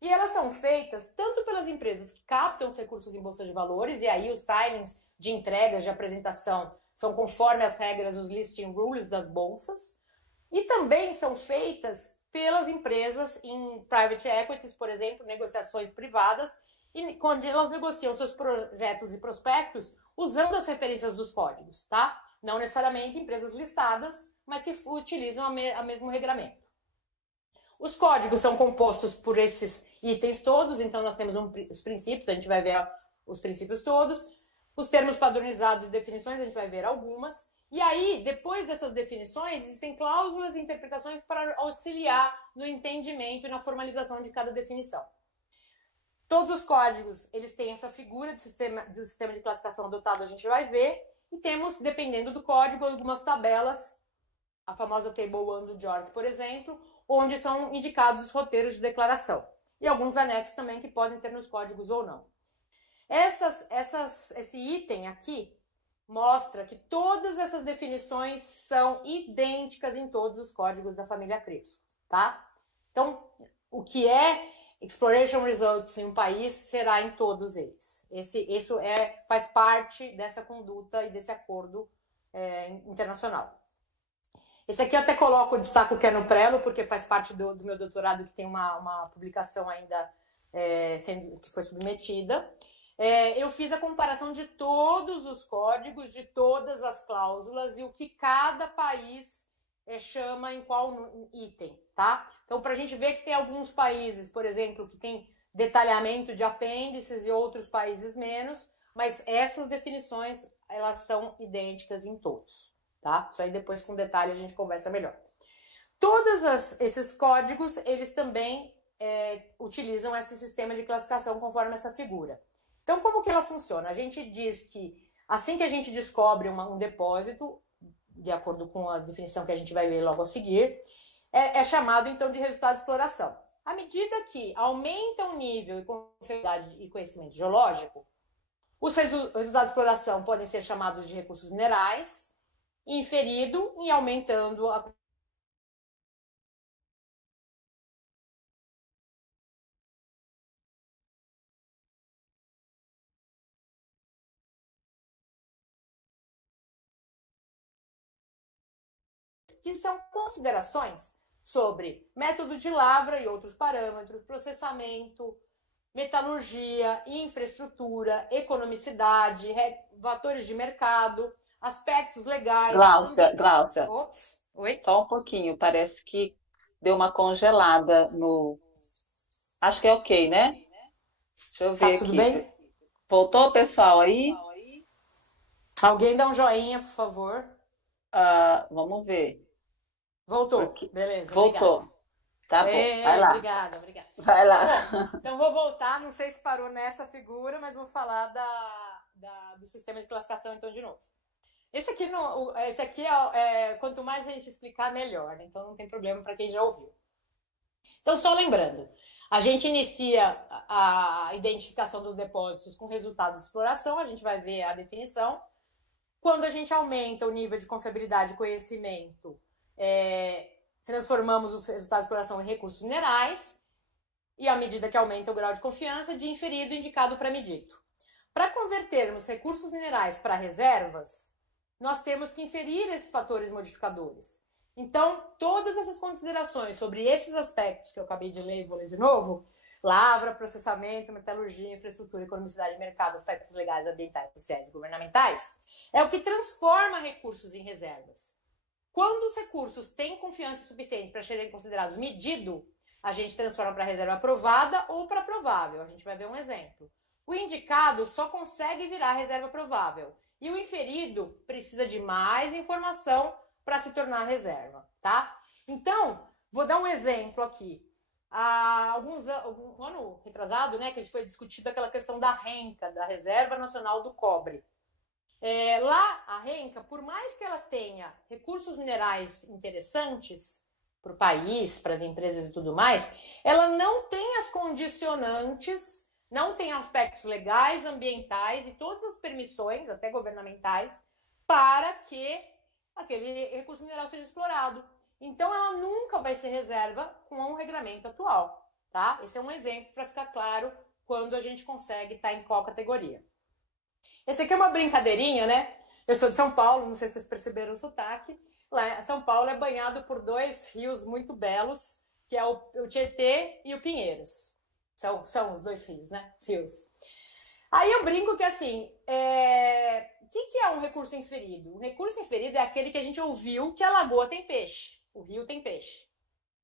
E elas são feitas tanto pelas empresas que captam os recursos em bolsa de valores, e aí os timings de entregas, de apresentação, são conforme as regras, os listing rules das bolsas, e também são feitas pelas empresas em private equities, por exemplo, negociações privadas, e quando elas negociam seus projetos e prospectos usando as referências dos códigos, tá? Não necessariamente empresas listadas, mas que utilizam o mesmo regramento. Os códigos são compostos por esses itens todos, então nós temos os princípios, a gente vai ver os princípios todos, os termos padronizados e definições, a gente vai ver algumas, e aí, depois dessas definições, existem cláusulas e interpretações para auxiliar no entendimento e na formalização de cada definição. Todos os códigos, eles têm essa figura do sistema de classificação adotado, a gente vai ver, e temos, dependendo do código, algumas tabelas, a famosa Table 1 do York, por exemplo, onde são indicados os roteiros de declaração. E alguns anexos também que podem ter nos códigos ou não. Esse item aqui mostra que todas essas definições são idênticas em todos os códigos da família CRIRSCO, tá? Então, o que é Exploration Results em um país será em todos eles. Isso faz parte dessa conduta e desse acordo internacional. Esse aqui eu até coloco, destaco que é no Prelo, porque faz parte do meu doutorado, que tem uma publicação ainda que foi submetida. Eu fiz a comparação de todos os códigos, de todas as cláusulas e o que cada país chama em qual item, tá? Então, para a gente ver que tem alguns países, por exemplo, que tem detalhamento de apêndices e outros países menos, mas essas definições, elas são idênticas em todos, tá? Isso aí depois com detalhe a gente conversa melhor. Todos esses códigos, eles também utilizam esse sistema de classificação conforme essa figura. Então, como que ela funciona? A gente diz que assim que a gente descobre um depósito, de acordo com a definição que a gente vai ver logo a seguir, é chamado então de resultado de exploração. À medida que aumenta o nível e confiabilidade e conhecimento geológico, os resultados de exploração podem ser chamados de recursos minerais, inferido e aumentando a que são considerações sobre método de lavra e outros parâmetros, processamento, metalurgia, infraestrutura, economicidade, fatores de mercado, aspectos legais. Gláucia, Ops, oi? só um pouquinho, parece que deu uma congelada no. Acho que é ok, né? Deixa eu ver Tá tudo aqui. bem? Voltou, pessoal, aí? Alguém dá um joinha, por favor. Vamos ver. Voltou. Porque... Beleza, Voltou. obrigada. Tá bom, vai lá. Obrigada. Vai lá. Bom, então vou voltar, não sei se parou nessa figura, mas vou falar do sistema de classificação então de novo. Esse aqui quanto mais a gente explicar, melhor, né? Então não tem problema para quem já ouviu. Então, só lembrando, a gente inicia a identificação dos depósitos com resultados de exploração, a gente vai ver a definição. Quando a gente aumenta o nível de confiabilidade e conhecimento, transformamos os resultados de exploração em recursos minerais, e à medida que aumenta o grau de confiança, de inferido indicado para medido. Para convertermos recursos minerais para reservas, nós temos que inserir esses fatores modificadores. Então, todas essas considerações sobre esses aspectos que eu acabei de ler, vou ler de novo, lavra, processamento, metalurgia, infraestrutura, economicidade, mercado, aspectos legais, ambientais, sociais e governamentais, é o que transforma recursos em reservas. Quando os recursos têm confiança suficiente para serem considerados medido, a gente transforma para reserva aprovada ou para provável. A gente vai ver um exemplo. O indicado só consegue virar reserva provável e o inferido precisa de mais informação para se tornar reserva, tá? Então, vou dar um exemplo aqui. Há um ano retrasado, né, que foi discutido aquela questão da RENCA, da Reserva Nacional do Cobre. Lá, a RENCA, por mais que ela tenha recursos minerais interessantes para o país, para as empresas e tudo mais, ela não tem as condicionantes, não tem aspectos legais, ambientais e todas as permissões, até governamentais, para que aquele recurso mineral seja explorado. Então, ela nunca vai ser reserva com o regramento atual, tá? Esse é um exemplo para ficar claro quando a gente consegue estar em qual categoria. Esse aqui é uma brincadeirinha, né? Eu sou de São Paulo, não sei se vocês perceberam o sotaque. Lá, São Paulo é banhado por dois rios muito belos, que é o Tietê e o Pinheiros. São os dois rios, né? Os rios. Aí eu brinco que assim, o que é um recurso inferido? O recurso inferido é aquele que a gente ouviu que a lagoa tem peixe, o rio tem peixe.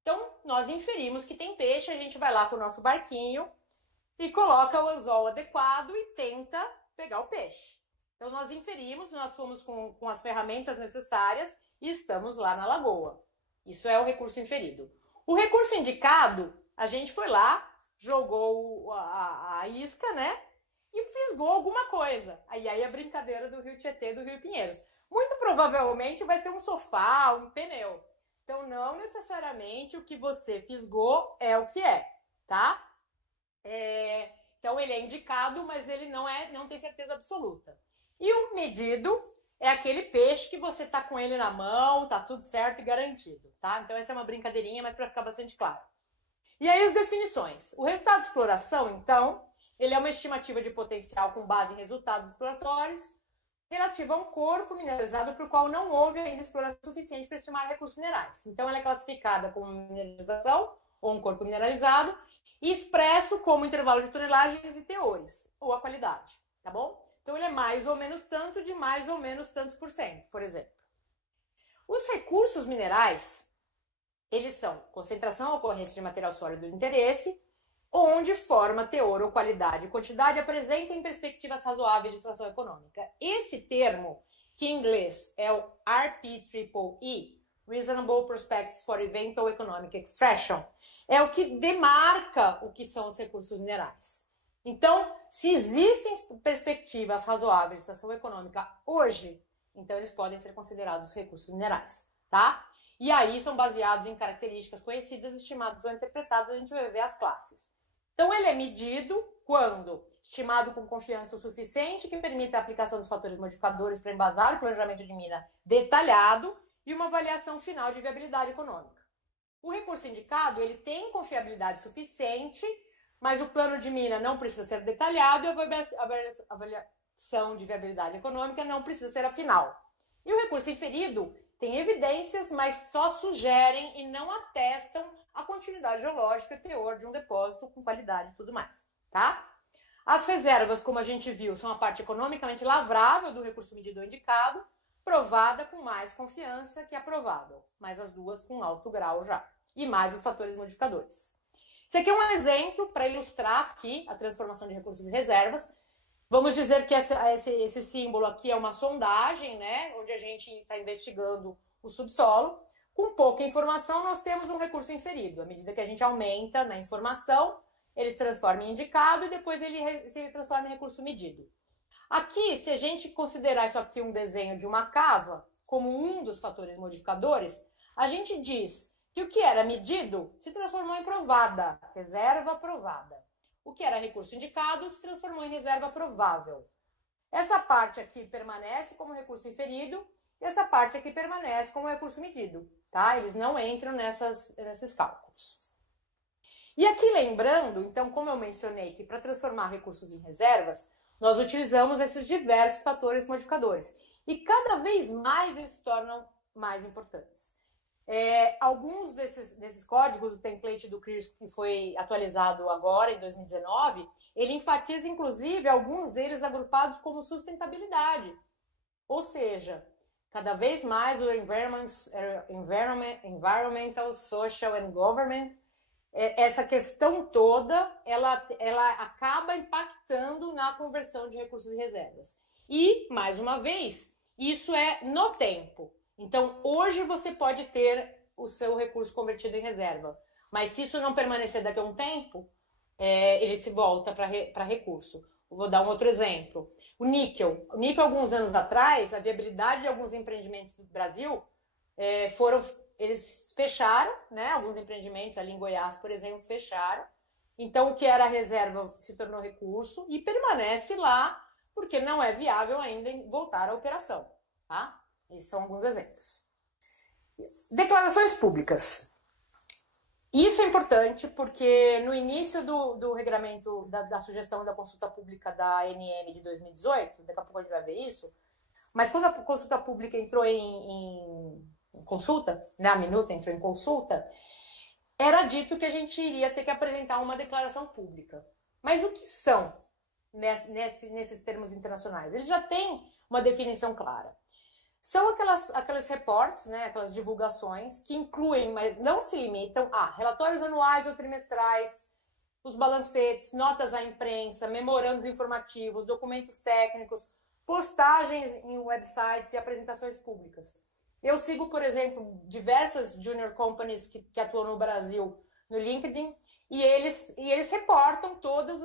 Então, nós inferimos que tem peixe, a gente vai lá com o nosso barquinho e coloca o anzol adequado e tenta pegar o peixe. Então, nós inferimos, nós fomos com as ferramentas necessárias e estamos lá na lagoa. Isso é o recurso inferido. O recurso indicado, a gente foi lá, jogou a isca, né? E fisgou alguma coisa. Aí a brincadeira do Rio Tietê e do Rio Pinheiros. Muito provavelmente vai ser um sofá, um pneu. Então, não necessariamente o que você fisgou é o que é, tá? Então, ele é indicado, mas ele não tem certeza absoluta. E o medido é aquele peixe que você tá com ele na mão, tá tudo certo e garantido, tá? Então, essa é uma brincadeirinha, mas para ficar bastante claro. E aí, as definições. O resultado de exploração, então, ele é uma estimativa de potencial com base em resultados exploratórios relativa a um corpo mineralizado para o qual não houve ainda exploração suficiente para estimar recursos minerais. Então, ela é classificada como mineralização ou um corpo mineralizado e expresso como intervalo de tonelagens e teores, ou a qualidade, tá bom? Então, ele é mais ou menos tanto de mais ou menos tantos por cento, por exemplo. Os recursos minerais, eles são concentração ou ocorrência de material sólido de interesse, onde forma, teor ou qualidade e quantidade apresentem perspectivas razoáveis de extração econômica. Esse termo, que em inglês é o RPEEE, Reasonable Prospects for Eventual Economic Extraction, é o que demarca o que são os recursos minerais. Então, se existem perspectivas razoáveis de extração econômica hoje, então eles podem ser considerados recursos minerais, tá? E aí são baseados em características conhecidas, estimadas ou interpretadas, a gente vai ver as classes. Então ele é medido quando estimado com confiança o suficiente que permita a aplicação dos fatores modificadores para embasar o planejamento de mina detalhado e uma avaliação final de viabilidade econômica. O recurso indicado, ele tem confiabilidade suficiente, mas o plano de mina não precisa ser detalhado e a avaliação de viabilidade econômica não precisa ser a final. E o recurso inferido tem evidências, mas só sugerem e não atestam a continuidade geológica e teor de um depósito com qualidade e tudo mais, tá? As reservas, como a gente viu, são a parte economicamente lavrável do recurso medido ou indicado, provada com mais confiança que a provável, mas as duas com alto grau já, e mais os fatores modificadores. Esse aqui é um exemplo para ilustrar aqui a transformação de recursos em reservas. Vamos dizer que esse símbolo aqui é uma sondagem, né, onde a gente está investigando o subsolo. Com pouca informação, nós temos um recurso inferido. À medida que a gente aumenta na informação, ele se transforma em indicado e depois ele se transforma em recurso medido. Aqui, se a gente considerar isso aqui um desenho de uma cava, como um dos fatores modificadores, a gente diz que o que era medido se transformou em provada, reserva provada. O que era recurso indicado se transformou em reserva provável. Essa parte aqui permanece como recurso inferido e essa parte aqui permanece como recurso medido, tá? Eles não entram nesses cálculos. E aqui lembrando, então, como eu mencionei que para transformar recursos em reservas, nós utilizamos esses diversos fatores modificadores. E cada vez mais eles se tornam mais importantes. Alguns desses códigos, o template do CRISP que foi atualizado agora, em 2019, ele enfatiza, inclusive, alguns deles agrupados como sustentabilidade. Ou seja, cada vez mais o environmental, social and government, essa questão toda, ela acaba impactando na conversão de recursos e reservas. E, mais uma vez, isso é no tempo. Então, hoje você pode ter o seu recurso convertido em reserva, mas se isso não permanecer daqui a um tempo, ele se volta para recurso. Vou dar um outro exemplo. O níquel, alguns anos atrás, a viabilidade de alguns empreendimentos do Brasil, eles fecharam, né? Alguns empreendimentos ali em Goiás, por exemplo, fecharam. Então, o que era reserva se tornou recurso e permanece lá, porque não é viável ainda voltar à operação, tá? Esses são alguns exemplos. Declarações públicas. Isso é importante porque no início do regulamento da sugestão da consulta pública da ANM de 2018, daqui a pouco a gente vai ver isso, mas quando a consulta pública entrou em consulta, né, a minuta entrou em consulta, era dito que a gente iria ter que apresentar uma declaração pública. Mas o que são nesses termos internacionais? Eles já têm uma definição clara. São aqueles reportes, né, aquelas divulgações que incluem, mas não se limitam a relatórios anuais ou trimestrais, os balancetes, notas à imprensa, memorandos informativos, documentos técnicos, postagens em websites e apresentações públicas. Eu sigo, por exemplo, diversas junior companies que atuam no Brasil no LinkedIn e eles reportam todas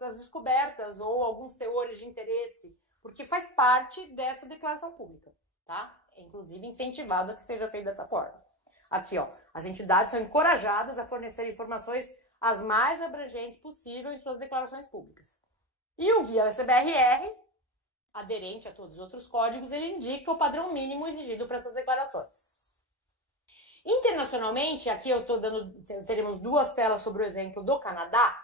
as descobertas ou alguns teores de interesse, porque faz parte dessa declaração pública, tá? É inclusive incentivado a que seja feito dessa forma. Aqui, ó, as entidades são encorajadas a fornecer informações as mais abrangentes possível em suas declarações públicas. E o guia SBRR, aderente a todos os outros códigos, ele indica o padrão mínimo exigido para essas declarações. Internacionalmente, aqui teremos duas telas sobre o exemplo do Canadá.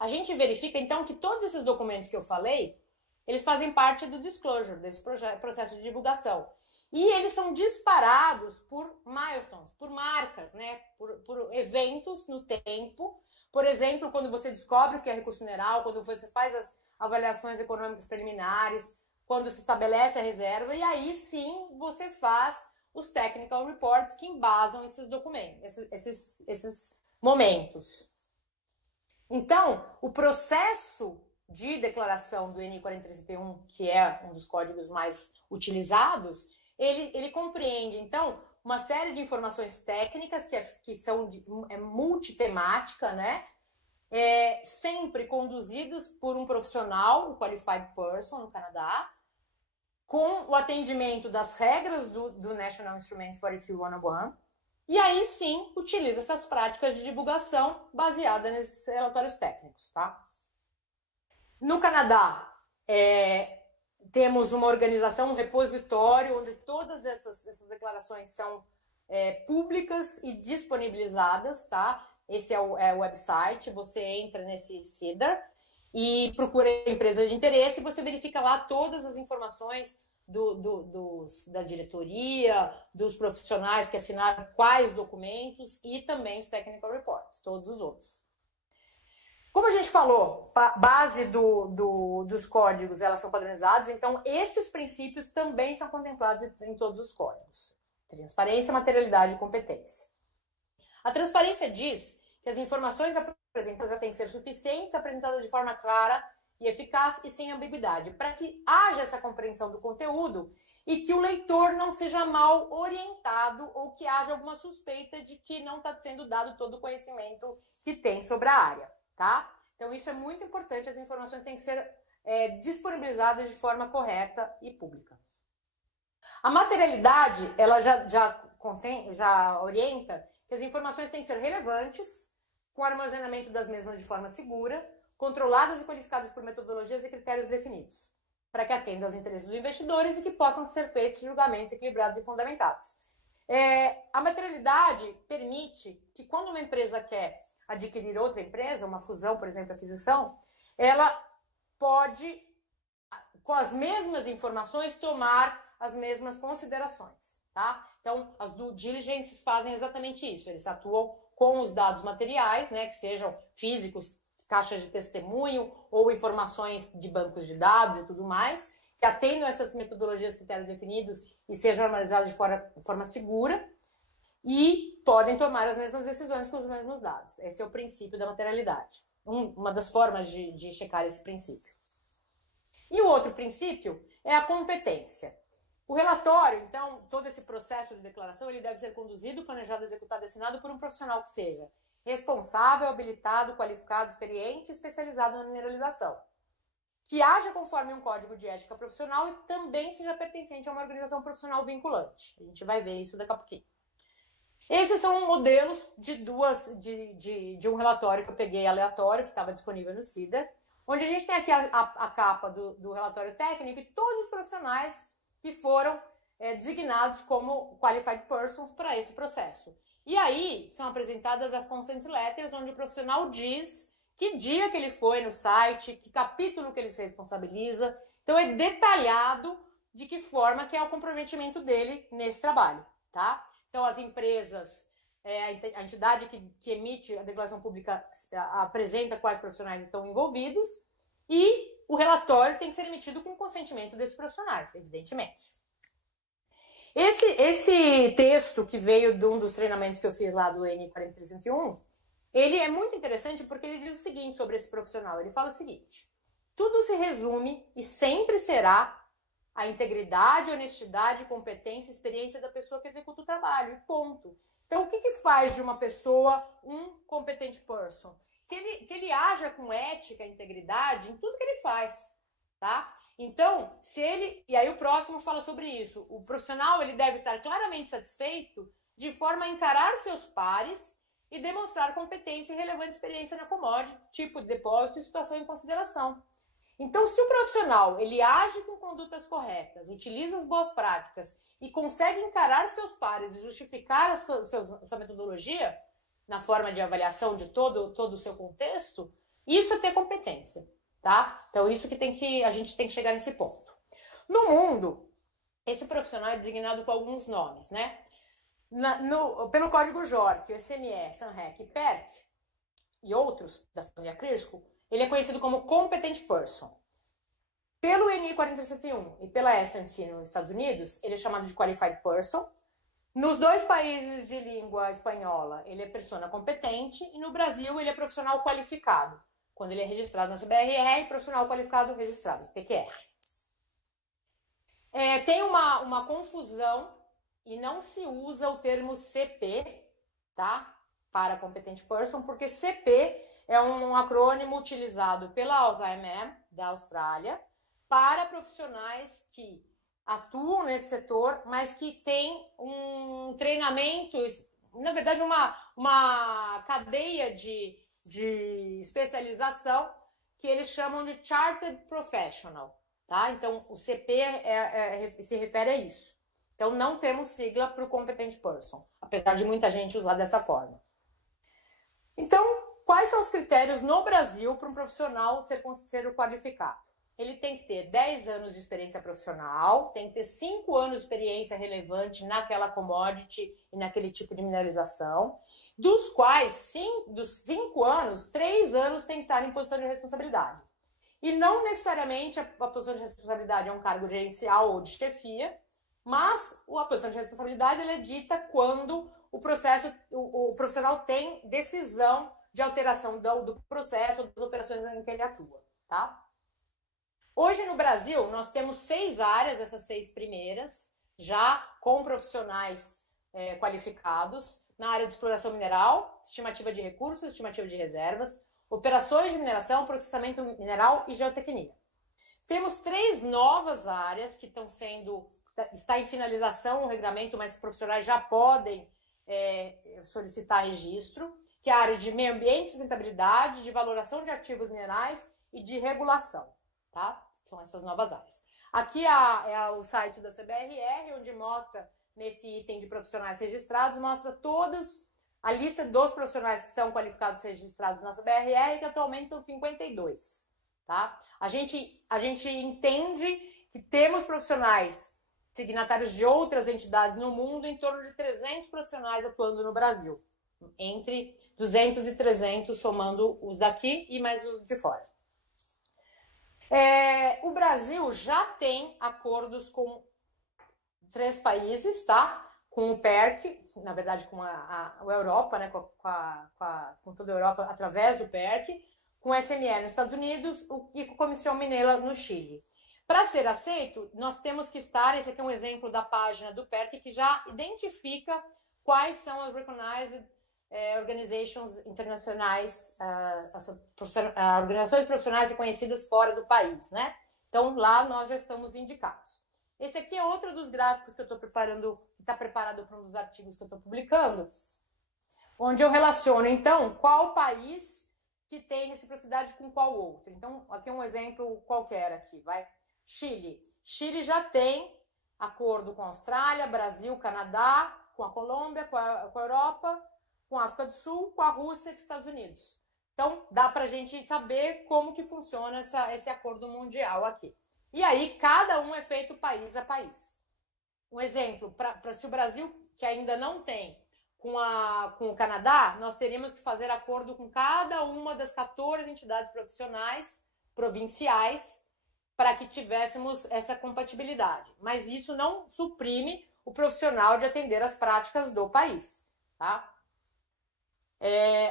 A gente verifica, então, que todos esses documentos que eu falei, eles fazem parte do disclosure, desse processo de divulgação. E eles são disparados por milestones, por marcas, né? Por eventos no tempo. Por exemplo, quando você descobre o que é recurso mineral, quando você faz as avaliações econômicas preliminares, quando se estabelece a reserva, e aí sim você faz os technical reports que embasam esses documentos, esses momentos. Então, o processo de declaração do NI 4331, que é um dos códigos mais utilizados, ele compreende, então, uma série de informações técnicas que são multitemática, né? Sempre conduzidos por um profissional, um qualified person no Canadá, com o atendimento das regras do National Instrument 43101, e aí sim utiliza essas práticas de divulgação baseadas nesses relatórios técnicos, tá? No Canadá, temos uma organização, um repositório, onde todas essas declarações são públicas e disponibilizadas, tá? Esse é o website, você entra nesse CIDR e procura a empresa de interesse e você verifica lá todas as informações da diretoria, dos profissionais que assinaram quais documentos e também os technical reports, todos os outros. Como a gente falou, a base dos códigos elas são padronizadas, então estes princípios também são contemplados em todos os códigos. Transparência, materialidade e competência. A transparência diz que as informações apresentadas têm que ser suficientes, apresentadas de forma clara e eficaz e sem ambiguidade, para que haja essa compreensão do conteúdo e que o leitor não seja mal orientado ou que haja alguma suspeita de que não está sendo dado todo o conhecimento que tem sobre a área, tá? Então isso é muito importante, as informações têm que ser disponibilizadas de forma correta e pública. A materialidade, ela já orienta que as informações têm que ser relevantes, com armazenamento das mesmas de forma segura, controladas e qualificadas por metodologias e critérios definidos, para que atendam aos interesses dos investidores e que possam ser feitos julgamentos equilibrados e fundamentados. A materialidade permite que quando uma empresa quer adquirir outra empresa, uma fusão, por exemplo, aquisição, ela pode, com as mesmas informações, tomar as mesmas considerações, tá? Então, as due diligence fazem exatamente isso, eles atuam com os dados materiais, né, que sejam físicos, caixas de testemunho ou informações de bancos de dados e tudo mais, que atendam essas metodologias, critérios definidos e sejam analisados de forma segura e podem tomar as mesmas decisões com os mesmos dados. Esse é o princípio da materialidade. Uma das formas de checar esse princípio. E o outro princípio é a competência. O relatório, então, todo esse processo de declaração, ele deve ser conduzido, planejado, executado e assinado por um profissional que seja responsável, habilitado, qualificado, experiente e especializado na mineralização. Que haja conforme um código de ética profissional e também seja pertencente a uma organização profissional vinculante. A gente vai ver isso daqui a pouquinho. Esses são modelos de um relatório que eu peguei aleatório, que estava disponível no CIDR, onde a gente tem aqui a capa do relatório técnico e todos os profissionais que foram designados como qualified persons para esse processo. E aí são apresentadas as consent letters, onde o profissional diz que dia que ele foi no site, que capítulo que ele se responsabiliza. Então é detalhado de que forma que é o comprometimento dele nesse trabalho, tá? Então as empresas, a entidade que emite a declaração pública apresenta quais profissionais estão envolvidos e o relatório tem que ser emitido com o consentimento desses profissionais, evidentemente. Esse texto que veio de um dos treinamentos que eu fiz lá do NI 4301, ele é muito interessante porque ele diz o seguinte sobre esse profissional. Ele fala o seguinte: tudo se resume e sempre será a integridade, honestidade, competência e experiência da pessoa que executa o trabalho, e ponto. Então, o que faz de uma pessoa um competent person? Que ele haja com ética e integridade em tudo que ele faz, tá? Então, e aí o próximo fala sobre isso, o profissional ele deve estar claramente satisfeito de forma a encarar seus pares e demonstrar competência e relevante experiência na commodity, tipo de depósito e situação em consideração. Então, se o profissional ele age com condutas corretas, utiliza as boas práticas e consegue encarar seus pares e justificar a sua metodologia na forma de avaliação de todo o seu contexto, isso é ter competência, tá? Então, isso que a gente tem que chegar nesse ponto. No mundo, esse profissional é designado com alguns nomes, né? Pelo código JORC, o SME, SANREC, PERC e outros da família CRISCO, ele é conhecido como Competent Person. Pelo NI 4301 e pela S&C nos Estados Unidos, ele é chamado de Qualified Person. Nos dois países de língua espanhola, ele é persona competente. E no Brasil, ele é profissional qualificado, quando ele é registrado na CBRE, profissional qualificado registrado, PQR. Tem uma confusão e não se usa o termo CP, tá? Para Competent Person, porque CP é um acrônimo utilizado pela Alzheimer da Austrália para profissionais que atuam nesse setor, mas que têm um treinamento, na verdade, uma cadeia de especialização que eles chamam de Chartered Professional, tá? Então, o CP se refere a isso. Então, não temos sigla para o Competent Person, apesar de muita gente usar dessa forma. Então, quais são os critérios no Brasil para um profissional ser qualificado? Ele tem que ter 10 anos de experiência profissional, tem que ter 5 anos de experiência relevante naquela commodity e naquele tipo de mineralização, dos quais, dos 5 anos, 3 anos tem que estar em posição de responsabilidade. E não necessariamente a posição de responsabilidade é um cargo gerencial ou de chefia, mas a posição de responsabilidade ela é dita quando o profissional tem decisão de alteração do processo ou das operações em que ele atua, tá? Hoje no Brasil nós temos 6 áreas, essas 6 primeiras, já com profissionais qualificados na área de exploração mineral, estimativa de recursos, estimativa de reservas, operações de mineração, processamento mineral e geotecnia. Temos 3 novas áreas que está em finalização o regulamento, mas os profissionais já podem solicitar registro, que é a área de meio ambiente, sustentabilidade, de valoração de ativos minerais e de regulação, tá? São essas novas áreas. Aqui é o site da CBRR, onde mostra, nesse item de profissionais registrados, mostra a lista dos profissionais que são qualificados registrados na CBRR, que atualmente são 52, tá? A gente entende que temos profissionais signatários de outras entidades no mundo, em torno de 300 profissionais atuando no Brasil, entre 200 e 300 somando os daqui e mais os de fora. O Brasil já tem acordos com 3 países, tá? Com o PERC, na verdade com a Europa, né? com toda a Europa através do PERC, com o SME nos Estados Unidos e com a Comissão Mineira no Chile. Para ser aceito, nós temos que estar, esse aqui é um exemplo da página do PERC, que já identifica quais são as recognized organizations internacionais, organizações profissionais reconhecidas fora do país, né? Então, lá nós já estamos indicados. Esse aqui é outro dos gráficos que eu estou preparando, que está preparado para um dos artigos que eu estou publicando, onde eu relaciono, então, qual país que tem reciprocidade com qual outro. Então, aqui é um exemplo qualquer aqui, vai. Chile. Chile já tem acordo com a Austrália, Brasil, Canadá, com a Colômbia, com a Europa, com a África do Sul, com a Rússia e com os Estados Unidos. Então, dá para a gente saber como que funciona esse acordo mundial aqui. E aí, cada um é feito país a país. Um exemplo, se o Brasil, que ainda não tem, com o Canadá, nós teríamos que fazer acordo com cada uma das 14 entidades profissionais, provinciais, para que tivéssemos essa compatibilidade. Mas isso não suprime o profissional de atender as práticas do país, tá?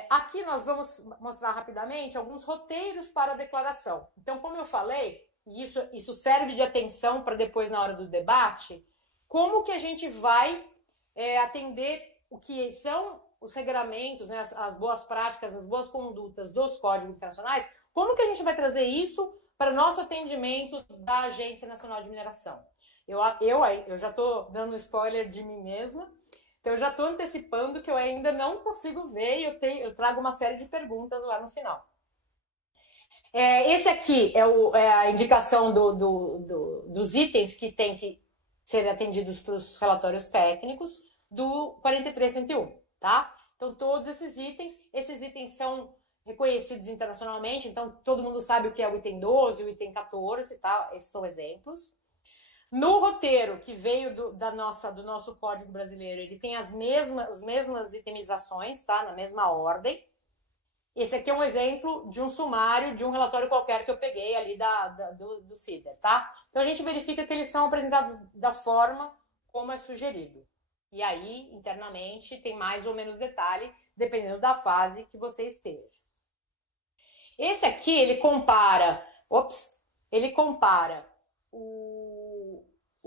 Aqui nós vamos mostrar rapidamente alguns roteiros para a declaração. Então, como eu falei, e isso serve de atenção para depois na hora do debate, como que a gente vai atender o que são os regramentos, né, as boas práticas, as boas condutas dos códigos internacionais, como que a gente vai trazer isso para o nosso atendimento da Agência Nacional de Mineração? Eu já estou dando um spoiler de mim mesma, então eu já estou antecipando que eu ainda não consigo ver e eu trago uma série de perguntas lá no final. Esse aqui é a indicação dos itens que tem que ser atendidos pelos relatórios técnicos do 43101, tá? Então, todos esses itens são reconhecidos internacionalmente, então todo mundo sabe o que é o item 12, o item 14, tá? Esses são exemplos. No roteiro que veio do nosso Código Brasileiro, ele tem as mesmas itemizações, tá? Na mesma ordem. Esse aqui é um exemplo de um sumário de um relatório qualquer que eu peguei ali do CIDER, tá? Então a gente verifica que eles são apresentados da forma como é sugerido. E aí, internamente, tem mais ou menos detalhe, dependendo da fase que você esteja. Esse aqui, ele compara o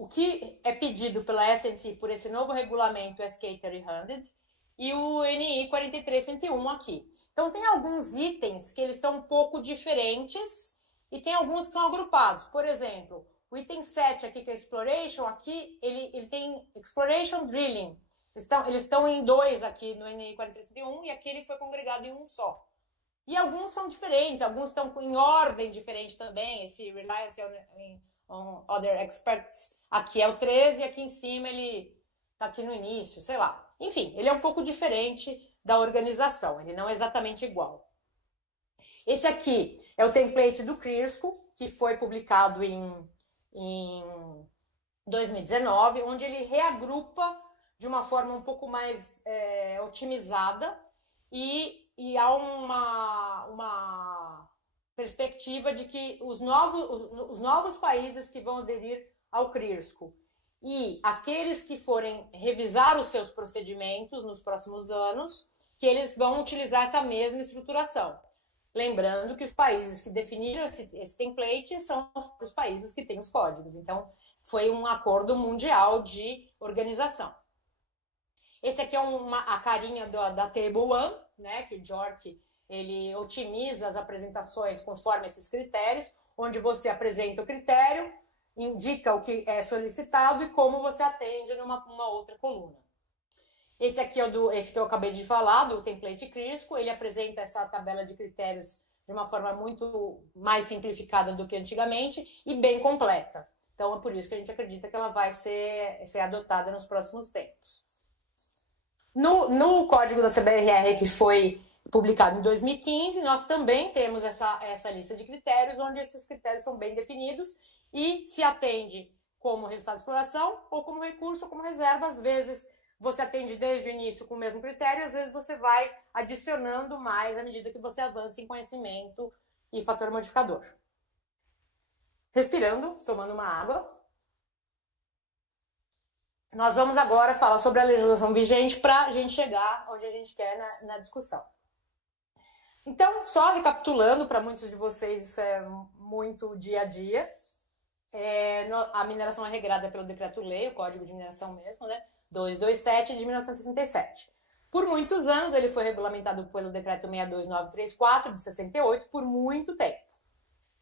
que é pedido pela SNC por esse novo regulamento SK 300 e o NI 43101 aqui. Então, tem alguns itens que eles são um pouco diferentes e tem alguns que são agrupados. Por exemplo, O item 7 aqui, que é Exploration, aqui ele tem Exploration Drilling. Eles estão em 2 aqui no NI 4331 e aqui ele foi congregado em um só. E alguns são diferentes, alguns estão em ordem diferente também. Esse Reliance on Other Experts aqui é o 13 e aqui em cima ele está aqui no início, sei lá. Enfim, ele é um pouco diferente da organização, ele não é exatamente igual. Esse aqui é o template do CRIRSCO, que foi publicado em 2019, onde ele reagrupa de uma forma um pouco mais otimizada e há uma perspectiva de que os novos países que vão aderir ao CRIRSCO e aqueles que forem revisar os seus procedimentos nos próximos anos, que eles vão utilizar essa mesma estruturação. Lembrando que os países que definiram esse template são os países que têm os códigos. Então, foi um acordo mundial de organização. Esse aqui é a carinha da Table One, né, que o Jork ele otimiza as apresentações conforme esses critérios, onde você apresenta o critério, indica o que é solicitado e como você atende numa outra coluna. Esse aqui é esse que eu acabei de falar, do template CRIRSCO. Ele apresenta essa tabela de critérios de uma forma muito mais simplificada do que antigamente e bem completa. Então, é por isso que a gente acredita que ela vai ser adotada nos próximos tempos. No código da CBRR, que foi publicado em 2015, nós também temos essa lista de critérios, onde esses critérios são bem definidos e se atende como resultado de exploração ou como recurso ou como reserva. Às vezes você atende desde o início com o mesmo critério, às vezes você vai adicionando mais à medida que você avança em conhecimento e fator modificador. Respirando, tomando uma água. Nós vamos agora falar sobre a legislação vigente para a gente chegar onde a gente quer na discussão. Então, só recapitulando, para muitos de vocês isso é muito dia a dia. A mineração é regrada pelo Decreto-Lei, o Código de Mineração mesmo, né? 227 de 1967. Por muitos anos, ele foi regulamentado pelo Decreto 62934 de 68, por muito tempo.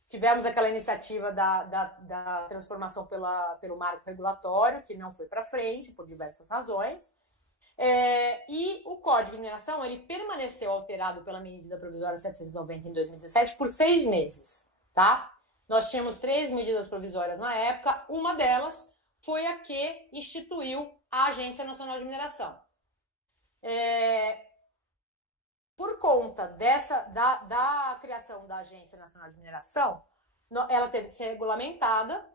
Tivemos aquela iniciativa da transformação pelo marco regulatório, que não foi para frente, por diversas razões. E o Código de Mineração ele permaneceu alterado pela medida provisória 790 em 2017 por 6 meses. Tá? Nós tínhamos 3 medidas provisórias na época, uma delas foi a que instituiu a Agência Nacional de Mineração. Por conta da criação da Agência Nacional de Mineração, ela teve que ser regulamentada,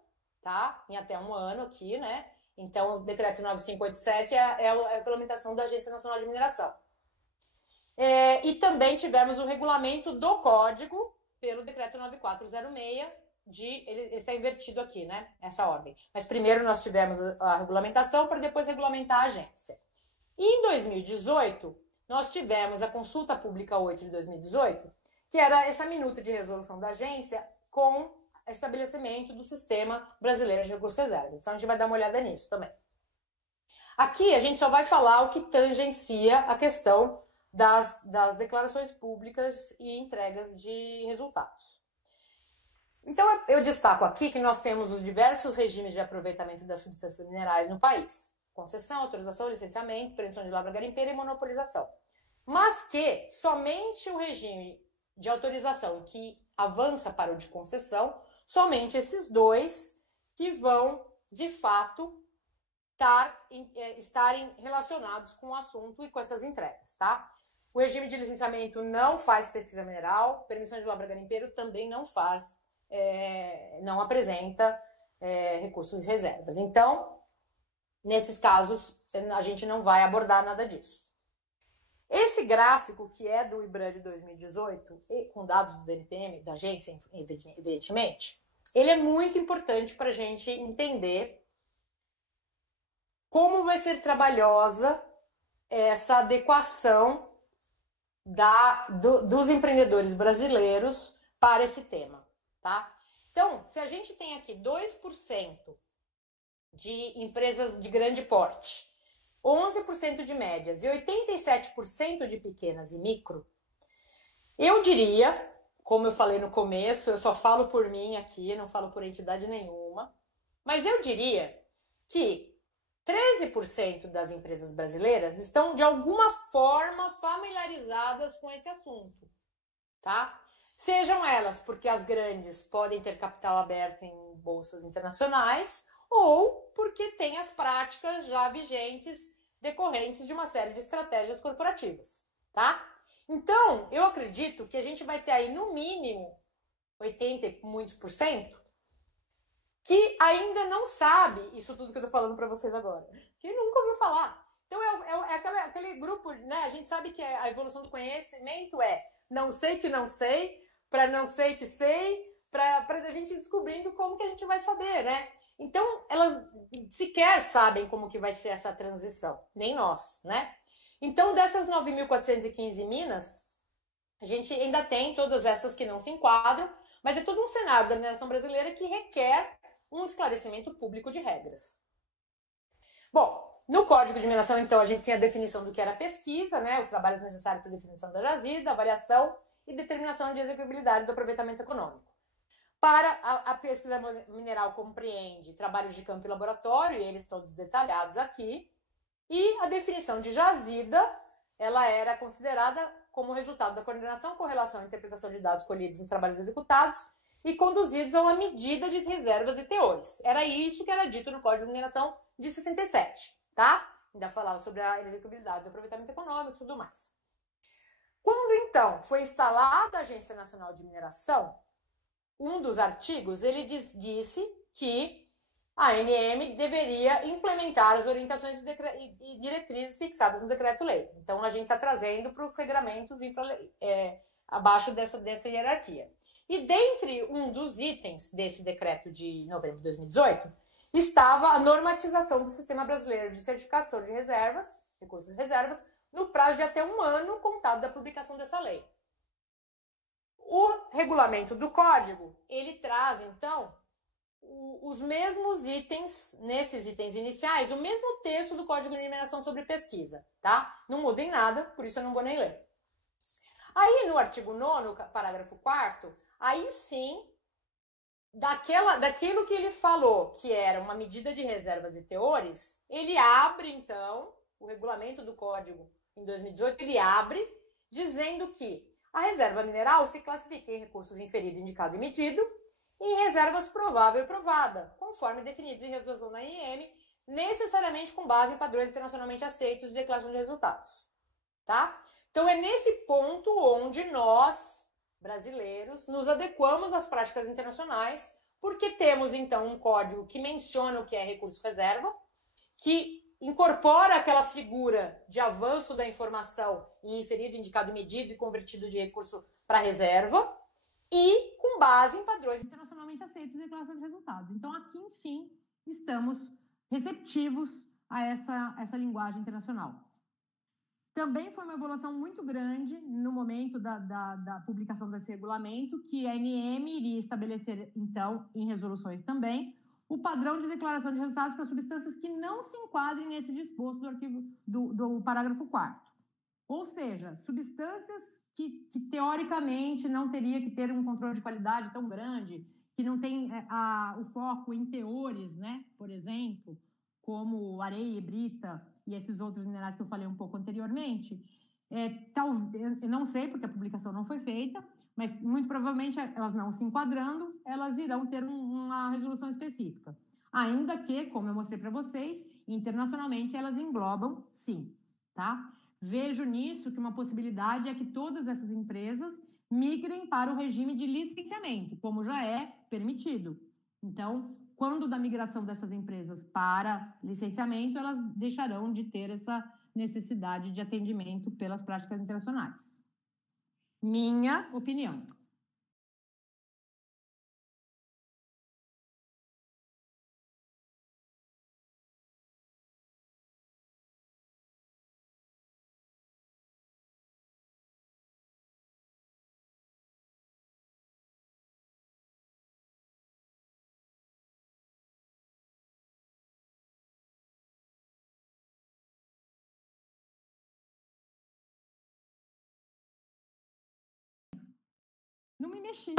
tá? Em até um ano aqui, né? Então, o Decreto 9587 é a regulamentação da Agência Nacional de Mineração. E também tivemos o regulamento do Código pelo Decreto 9406, ele está invertido aqui, né? Essa ordem. Mas primeiro nós tivemos a regulamentação para depois regulamentar a agência. E em 2018, nós tivemos a Consulta Pública 8 de 2018, que era essa minuta de resolução da agência com estabelecimento do Sistema Brasileiro de Recursos Reserva. Então, a gente vai dar uma olhada nisso também. Aqui, a gente só vai falar o que tangencia a questão das declarações públicas e entregas de resultados. Então, eu destaco aqui que nós temos os diversos regimes de aproveitamento das substâncias minerais no país. Concessão, autorização, licenciamento, prevenção de lavra garimpeira e monopolização. Mas que somente o regime de autorização que avança para o de concessão, somente esses dois que vão, de fato, estarem relacionados com o assunto e com essas entregas, tá? O regime de licenciamento não faz pesquisa mineral, permissão de lavra garimpeiro também não faz, não apresenta recursos e reservas. Então, nesses casos, a gente não vai abordar nada disso. Esse gráfico, que é do IBRAM de 2018, com dados do DNPM, da agência, evidentemente, ele é muito importante para a gente entender como vai ser trabalhosa essa adequação dos empreendedores brasileiros para esse tema, tá? Então, se a gente tem aqui 2% de empresas de grande porte, 11% de médias e 87% de pequenas e micro, eu diria, como eu falei no começo, eu só falo por mim aqui, não falo por entidade nenhuma, Mas eu diria que 13% das empresas brasileiras estão, de alguma forma, familiarizadas com esse assunto, tá? Sejam elas porque as grandes podem ter capital aberto em bolsas internacionais ou porque têm as práticas já vigentes decorrentes de uma série de estratégias corporativas, tá? Então, eu acredito que a gente vai ter aí, no mínimo, 80 e muitos por cento, que ainda não sabe isso tudo que eu tô falando para vocês agora, que nunca ouviu falar. Então é aquele grupo, né? A gente sabe que a evolução do conhecimento é não sei que não sei, para não sei que sei, para a gente descobrindo como que a gente vai saber, né? Então elas sequer sabem como que vai ser essa transição, nem nós, né? Então dessas 9.415 minas, a gente ainda tem todas essas que não se enquadram, mas é todo um cenário da mineração brasileira que requer um esclarecimento público de regras. Bom, no Código de Mineração, então, a gente tinha a definição do que era pesquisa, né, os trabalhos necessários para a definição da jazida, avaliação e determinação de execuibilidade do aproveitamento econômico. Para a pesquisa mineral compreende trabalhos de campo e laboratório, e eles todos detalhados aqui, e a definição de jazida, ela era considerada como resultado da coordenação, correlação e interpretação de dados colhidos nos trabalhos executados e conduzidos a uma medida de reservas e teores. Era isso que era dito no Código de Mineração de 67, tá? Ainda falava sobre a execuibilidade do aproveitamento econômico e tudo mais. Quando, então, foi instalada a Agência Nacional de Mineração, um dos artigos, ele disse que a ANM deveria implementar as orientações e diretrizes fixadas no decreto-lei. Então, a gente está trazendo para os regramentos abaixo dessa hierarquia. E dentre um dos itens desse decreto de novembro de 2018, estava a normatização do Sistema Brasileiro de Certificação de Reservas, recursos e reservas, no prazo de até 1 ano contado da publicação dessa lei. O regulamento do código, ele traz, então, os mesmos itens, nesses itens iniciais, o mesmo texto do Código de Mineração sobre pesquisa, tá? Não muda em nada, por isso eu não vou nem ler. Aí, no artigo 9º, parágrafo 4º, aí sim, daquilo que ele falou, que era uma medida de reservas e teores, ele abre, então, o regulamento do Código, em 2018, ele abre, dizendo que a reserva mineral se classifica em recursos inferido, indicado e medido, e em reservas provável e provada, conforme definidos em resolução da ANM, necessariamente com base em padrões internacionalmente aceitos de declaração de resultados, tá? Então é nesse ponto onde nós, brasileiros, nos adequamos às práticas internacionais, porque temos então um código que menciona o que é recurso reserva, que incorpora aquela figura de avanço da informação em inferido, indicado e medido e convertido de recurso para reserva, e com base em padrões internacionalmente aceitos de declaração de resultados. Então, aqui, enfim, estamos receptivos a essa linguagem internacional. Também foi uma evolução muito grande no momento da publicação desse regulamento, que a ANM iria estabelecer, então, em resoluções também, o padrão de declaração de resultados para substâncias que não se enquadrem nesse disposto do artigo do parágrafo 4º. Ou seja, substâncias que teoricamente não teria que ter um controle de qualidade tão grande, que não tem o foco em teores, né? Por exemplo, como areia e brita e esses outros minerais que eu falei um pouco anteriormente. Eu não sei, porque a publicação não foi feita, mas muito provavelmente elas não se enquadrando, elas irão ter uma resolução específica. Ainda que, como eu mostrei para vocês, internacionalmente elas englobam, sim, tá? Vejo nisso que uma possibilidade é que todas essas empresas migrem para o regime de licenciamento, como já é permitido. Então, quando da migração dessas empresas para licenciamento, elas deixarão de ter essa necessidade de atendimento pelas práticas internacionais. Minha opinião. Não me mexi.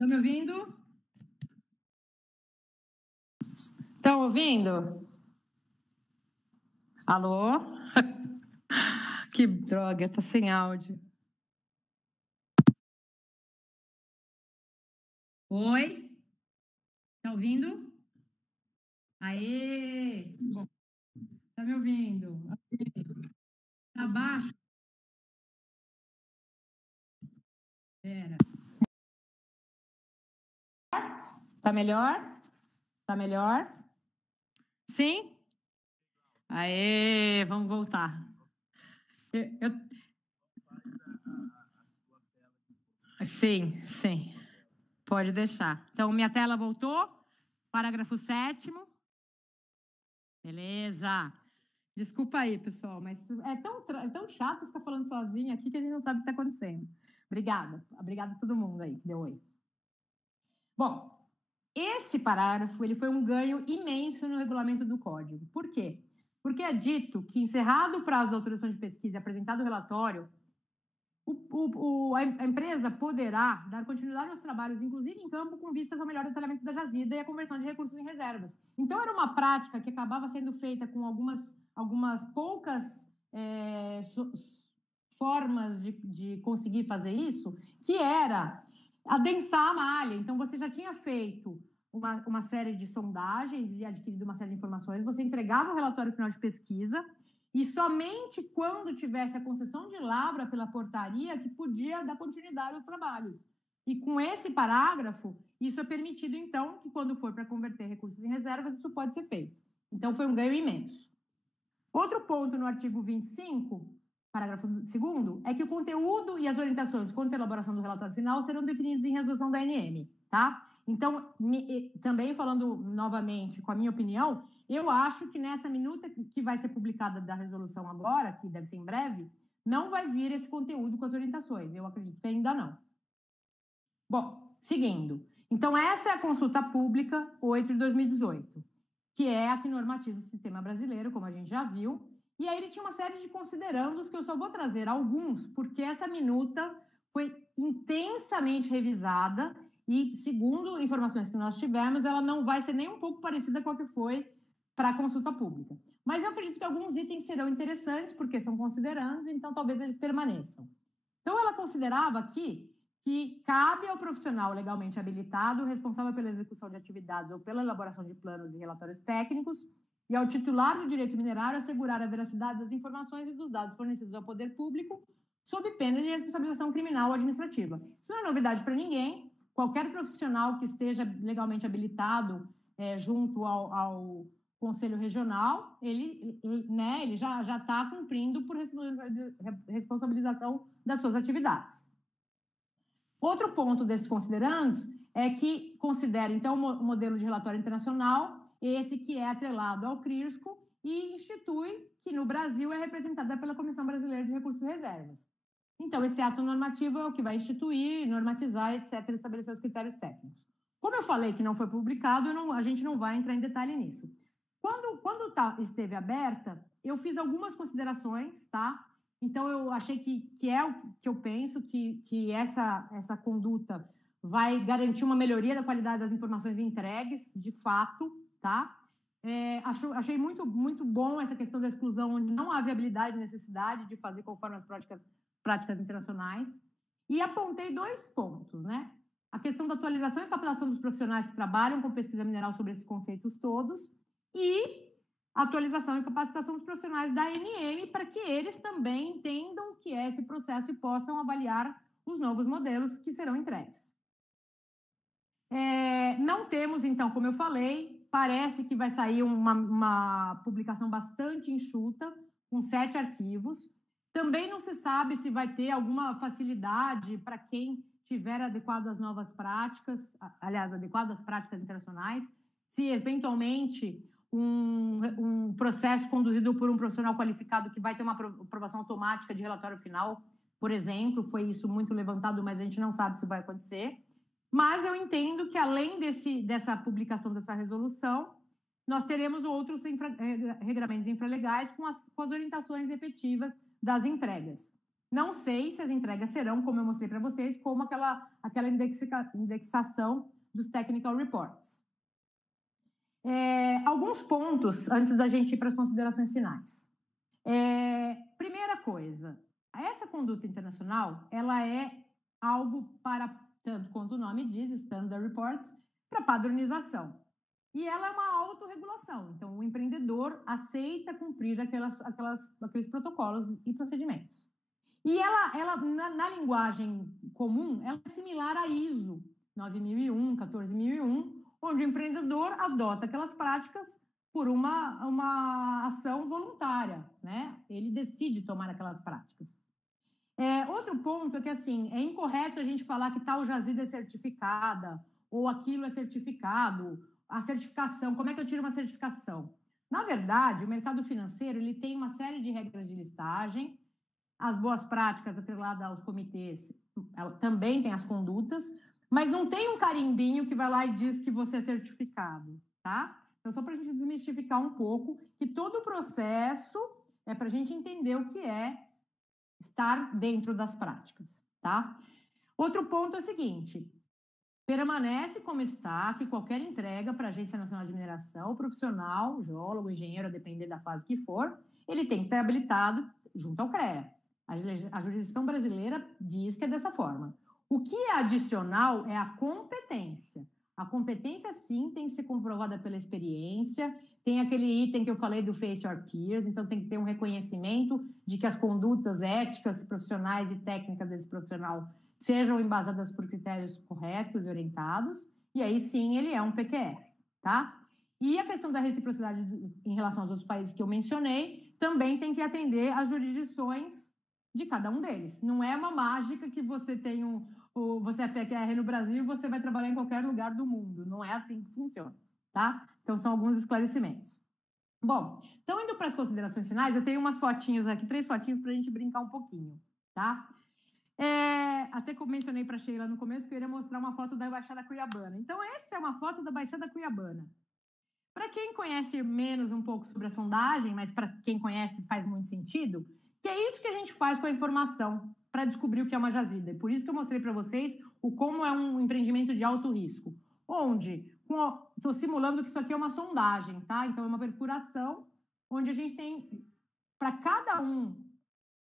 Estão me ouvindo? Estão ouvindo? Alô? Que droga, tá sem áudio. Oi? Tá ouvindo? Aê! Bom, tá me ouvindo? Tá baixo? Pera. Tá melhor? Tá melhor? Sim? Aê, vamos voltar. Sim, sim. Pode deixar. Então, minha tela voltou. Parágrafo 7º. Beleza. Desculpa aí, pessoal, mas é tão chato ficar falando sozinha aqui que a gente não sabe o que está acontecendo. Obrigada. Obrigada a todo mundo aí que deu oi. Bom, esse parágrafo ele foi um ganho imenso no regulamento do Código. Por quê? Porque é dito que, encerrado o prazo da autorização de pesquisa e apresentado o relatório, a empresa poderá dar continuidade aos trabalhos, inclusive em campo, com vistas ao melhor detalhamento da jazida e a conversão de recursos em reservas. Então, era uma prática que acabava sendo feita com algumas poucas formas de conseguir fazer isso, que era adensar a malha. Então, você já tinha feito uma série de sondagens e adquirido uma série de informações, você entregava o relatório final de pesquisa, e somente quando tivesse a concessão de lavra pela portaria que podia dar continuidade aos trabalhos. E com esse parágrafo, isso é permitido, então, que quando for para converter recursos em reservas, isso pode ser feito. Então, foi um ganho imenso. Outro ponto no artigo 25, parágrafo 2º, é que o conteúdo e as orientações quanto à elaboração do relatório final serão definidos em resolução da ANM, tá? Então, também falando novamente com a minha opinião, eu acho que nessa minuta que vai ser publicada da resolução agora, que deve ser em breve, não vai vir esse conteúdo com as orientações. Eu acredito que ainda não. Bom, seguindo. Então, essa é a consulta pública 8 de 2018, que é a que normatiza o sistema brasileiro, como a gente já viu. E aí ele tinha uma série de considerandos que eu só vou trazer alguns, porque essa minuta foi intensamente revisada e, segundo informações que nós tivemos, ela não vai ser nem um pouco parecida com a que foi para a consulta pública. Mas eu acredito que alguns itens serão interessantes, porque são considerandos, então talvez eles permaneçam. Então, ela considerava aqui que cabe ao profissional legalmente habilitado, responsável pela execução de atividades ou pela elaboração de planos e relatórios técnicos, e ao titular do direito minerário assegurar a veracidade das informações e dos dados fornecidos ao poder público, sob pena de responsabilização criminal ou administrativa. Isso não é novidade para ninguém. Qualquer profissional que esteja legalmente habilitado junto ao Conselho Regional, ele já está cumprindo por responsabilização das suas atividades. Outro ponto desses considerandos é que considera, então, o modelo de relatório internacional, esse que é atrelado ao CRIRSCO e institui que no Brasil é representada pela Comissão Brasileira de Recursos e Reservas. Então, esse ato normativo é o que vai instituir, normatizar, etc., estabelecer os critérios técnicos. Como eu falei que não foi publicado, a gente não vai entrar em detalhe nisso. Quando esteve aberta, eu fiz algumas considerações, tá? Então, eu achei que é o que eu penso, que essa conduta vai garantir uma melhoria da qualidade das informações entregues, de fato, tá? Achei muito, muito bom essa questão da exclusão, onde não há viabilidade e necessidade de fazer conforme as práticas internacionais. E apontei 2 pontos, né? A questão da atualização e capacitação dos profissionais que trabalham com pesquisa mineral sobre esses conceitos todos e atualização e capacitação dos profissionais da ANM para que eles também entendam o que é esse processo e possam avaliar os novos modelos que serão entregues. Não temos, então, como eu falei, parece que vai sair uma publicação bastante enxuta, com 7 arquivos. Também não se sabe se vai ter alguma facilidade para quem tiver adequado às novas práticas, aliás, adequado às práticas internacionais, se eventualmente um processo conduzido por um profissional qualificado que vai ter uma aprovação automática de relatório final, por exemplo, foi isso muito levantado, mas a gente não sabe se vai acontecer. Mas eu entendo que, além dessa publicação dessa resolução, nós teremos outros regramentos infralegais com as orientações efetivas das entregas. Não sei se as entregas serão, como eu mostrei para vocês, como aquela indexação dos technical reports. Alguns pontos antes da gente ir para as considerações finais. Primeira coisa, essa conduta internacional, ela é algo para, tanto quanto o nome diz, Standard Reports, para padronização. E ela é uma autorregulação. Então, o empreendedor aceita cumprir aqueles protocolos e procedimentos. E ela na linguagem comum, ela é similar à ISO 9001, 14001, onde o empreendedor adota aquelas práticas por uma ação voluntária, né? Ele decide tomar aquelas práticas. Outro ponto é que, assim, é incorreto a gente falar que tal jazida é certificada ou aquilo é certificado. A certificação, como é que eu tiro uma certificação? Na verdade, o mercado financeiro ele tem uma série de regras de listagem, as boas práticas atreladas aos comitês também tem as condutas, mas não tem um carimbinho que vai lá e diz que você é certificado, tá? Então, só para a gente desmistificar um pouco, que todo o processo é para a gente entender o que é estar dentro das práticas, tá? Outro ponto é o seguinte: permanece como está, que qualquer entrega para a Agência Nacional de Mineração, o profissional, geólogo, engenheiro, a depender da fase que for, ele tem que estar habilitado junto ao CREA. A jurisdição brasileira diz que é dessa forma. O que é adicional é a competência. A competência, sim, tem que ser comprovada pela experiência. Tem aquele item que eu falei do Face Your Peers, então tem que ter um reconhecimento de que as condutas éticas, profissionais e técnicas desse profissional sejam embasadas por critérios corretos e orientados, e aí sim ele é um PQR, tá? E a questão da reciprocidade em relação aos outros países que eu mencionei, também tem que atender às jurisdições de cada um deles. Não é uma mágica que você tem você é PQR no Brasil e você vai trabalhar em qualquer lugar do mundo. Não é assim que funciona, tá? Então, são alguns esclarecimentos. Bom, então, indo para as considerações finais, eu tenho umas fotinhas aqui, 3 fotinhas para a gente brincar um pouquinho, tá? Até que eu mencionei para a Sheila no começo que eu iria mostrar uma foto da Baixada Cuiabana. Então, essa é uma foto da Baixada Cuiabana. Para quem conhece menos um pouco sobre a sondagem, mas para quem conhece faz muito sentido, que é isso que a gente faz com a informação para descobrir o que é uma jazida. E por isso que eu mostrei para vocês como é um empreendimento de alto risco. Onde, estou simulando que isso aqui é uma sondagem, tá? Então, é uma perfuração, onde a gente tem, para cada um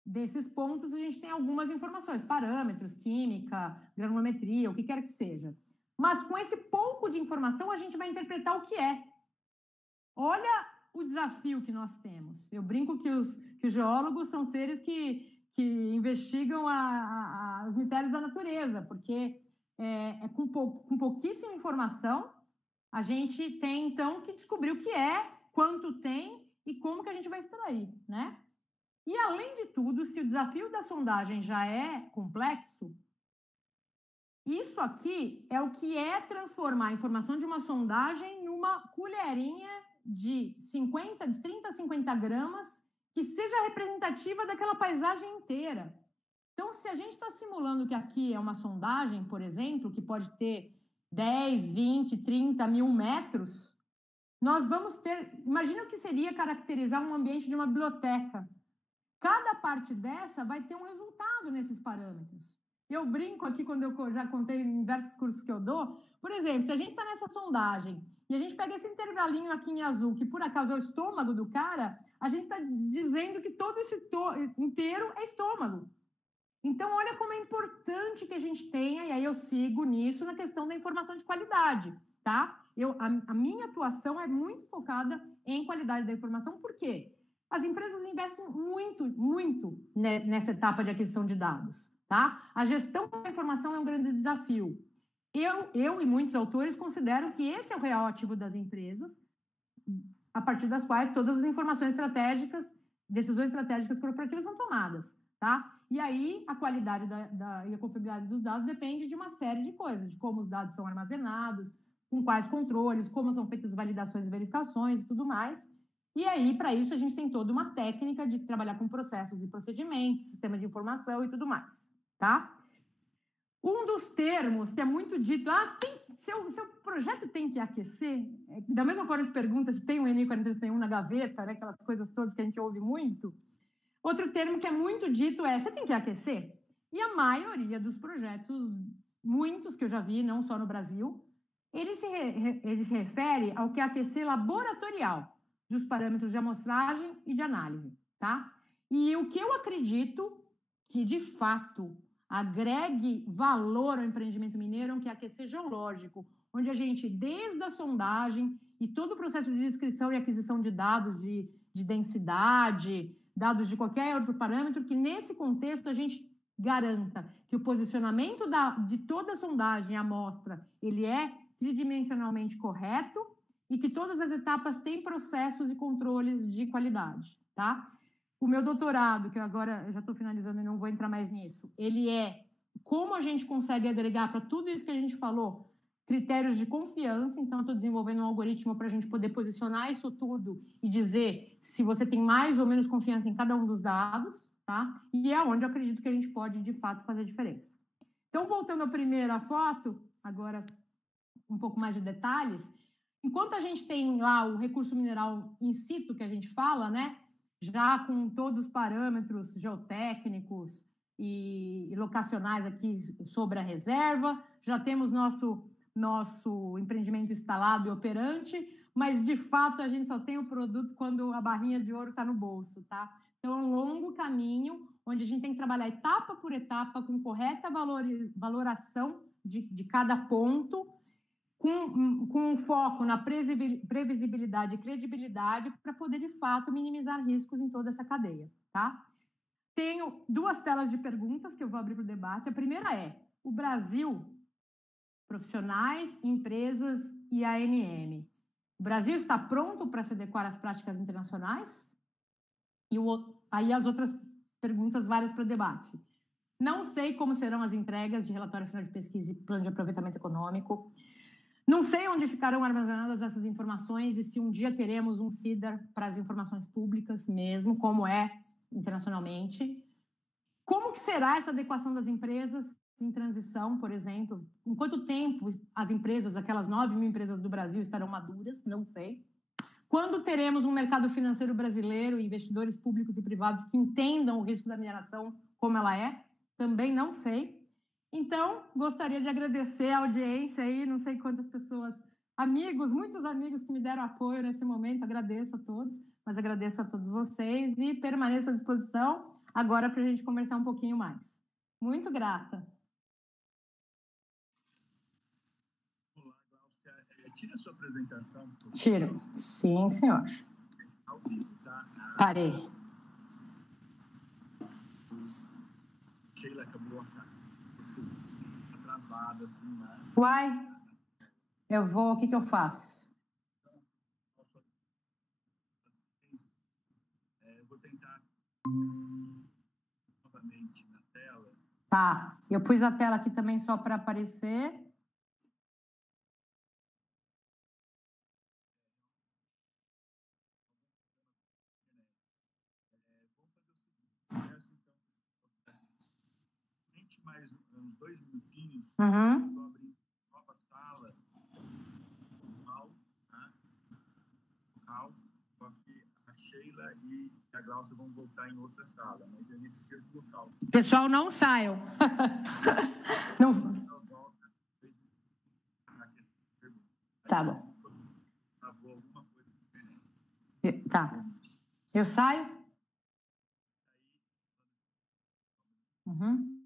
desses pontos, a gente tem algumas informações, parâmetros, química, granulometria, o que quer que seja. Mas com esse pouco de informação, a gente vai interpretar o que é. Olha o desafio que nós temos. Eu brinco que os geólogos são seres que investigam os mistérios da natureza, porque com pouquíssima informação, a gente tem, então, que descobrir o que é, quanto tem e como que a gente vai extrair, né? E, além de tudo, se o desafio da sondagem já é complexo, isso aqui é o que é transformar a informação de uma sondagem numa colherinha de 30 a 50 gramas que seja representativa daquela paisagem inteira. Então, se a gente está simulando que aqui é uma sondagem, por exemplo, que pode ter 10, 20, 30 mil metros, nós vamos ter... Imagina o que seria caracterizar um ambiente de uma biblioteca. Cada parte dessa vai ter um resultado nesses parâmetros. Eu brinco aqui, quando eu já contei em diversos cursos que eu dou, por exemplo, se a gente está nessa sondagem e a gente pega esse intervalinho aqui em azul, que por acaso é o estômago do cara, a gente está dizendo que todo esse inteiro é estômago. Então, olha como é importante que a gente tenha, e aí eu sigo nisso na questão da informação de qualidade, tá? A minha atuação é muito focada em qualidade da informação, por quê? As empresas investem muito, muito nessa etapa de aquisição de dados, tá? A gestão da informação é um grande desafio. Eu e muitos autores consideram que esse é o real ativo das empresas, a partir das quais todas as informações estratégicas, decisões estratégicas corporativas são tomadas, tá? E aí, a qualidade e a confiabilidade dos dados depende de uma série de coisas, de como os dados são armazenados, com quais controles, como são feitas validações e verificações e tudo mais. E aí, para isso, a gente tem toda uma técnica de trabalhar com processos e procedimentos, sistema de informação e tudo mais, tá? Um dos termos que é muito dito, seu projeto tem que aquecer, da mesma forma que pergunta se tem um NI 4331 na gaveta, né, aquelas coisas todas que a gente ouve muito, Outro termo que é muito dito é: você tem que aquecer? E a maioria dos projetos, muitos que eu já vi, não só no Brasil, ele se refere ao que é aquecer laboratorial, dos parâmetros de amostragem e de análise, tá? E o que eu acredito que, de fato, agregue valor ao empreendimento mineiro é o que é aquecer geológico, onde a gente, desde a sondagem e todo o processo de descrição e aquisição de dados de densidade, dados de qualquer outro parâmetro, que nesse contexto a gente garanta que o posicionamento de toda a sondagem e amostra ele é tridimensionalmente correto e que todas as etapas têm processos e controles de qualidade, tá? O meu doutorado, que eu agora já estou finalizando e não vou entrar mais nisso, ele é como a gente consegue agregar para tudo isso que a gente falou critérios de confiança. Então, eu estou desenvolvendo um algoritmo para a gente poder posicionar isso tudo e dizer se você tem mais ou menos confiança em cada um dos dados, tá? E é onde eu acredito que a gente pode, de fato, fazer a diferença. Então, voltando à primeira foto, agora um pouco mais de detalhes, enquanto a gente tem lá o recurso mineral in situ, que a gente fala, né? Já com todos os parâmetros geotécnicos e locacionais aqui sobre a reserva, já temos nosso empreendimento instalado e operante, mas de fato a gente só tem o produto quando a barrinha de ouro está no bolso, tá? Então é um longo caminho onde a gente tem que trabalhar etapa por etapa com correta valoração de cada ponto, com um foco na previsibilidade e credibilidade para poder de fato minimizar riscos em toda essa cadeia, tá? Tenho 2 telas de perguntas que eu vou abrir para o debate. A primeira é: o Brasil, profissionais, empresas e ANM. O Brasil está pronto para se adequar às práticas internacionais? E aí as outras perguntas várias para o debate. Não sei como serão as entregas de relatório final de pesquisa e plano de aproveitamento econômico. Não sei onde ficarão armazenadas essas informações e se um dia teremos um CIDR para as informações públicas mesmo, como é internacionalmente. Como que será essa adequação das empresas em transição, por exemplo? Em quanto tempo as empresas, aquelas 9.000 empresas do Brasil, estarão maduras? Não sei. Quando teremos um mercado financeiro brasileiro e investidores públicos e privados que entendam o risco da mineração como ela é? Também não sei. Então, gostaria de agradecer a audiência aí, não sei quantas pessoas, amigos, muitos amigos que me deram apoio nesse momento, agradeço a todos, mas agradeço a todos vocês e permaneço à disposição agora para a gente conversar um pouquinho mais. Muito grata. Olá, Glaucia. Tira a sua apresentação. Tiro. Sim, senhor. Ao vivo, tá? Parei. Sheila acabou atrasada, assim, né? Uai, eu vou, o que eu faço? Eu vou tentar novamente na tela. Tá, eu pus a tela aqui também só para aparecer. Vamos fazer o seguinte, então, mais uns 2 minutinhos, Uhum. vou abrir nova sala, local, só que a Sheila e a Glaucia vão voltar em outra sala, mas é nesse mesmo local. Pessoal, não saiam. Não. Tá bom. Tá. Eu saio? Uhum.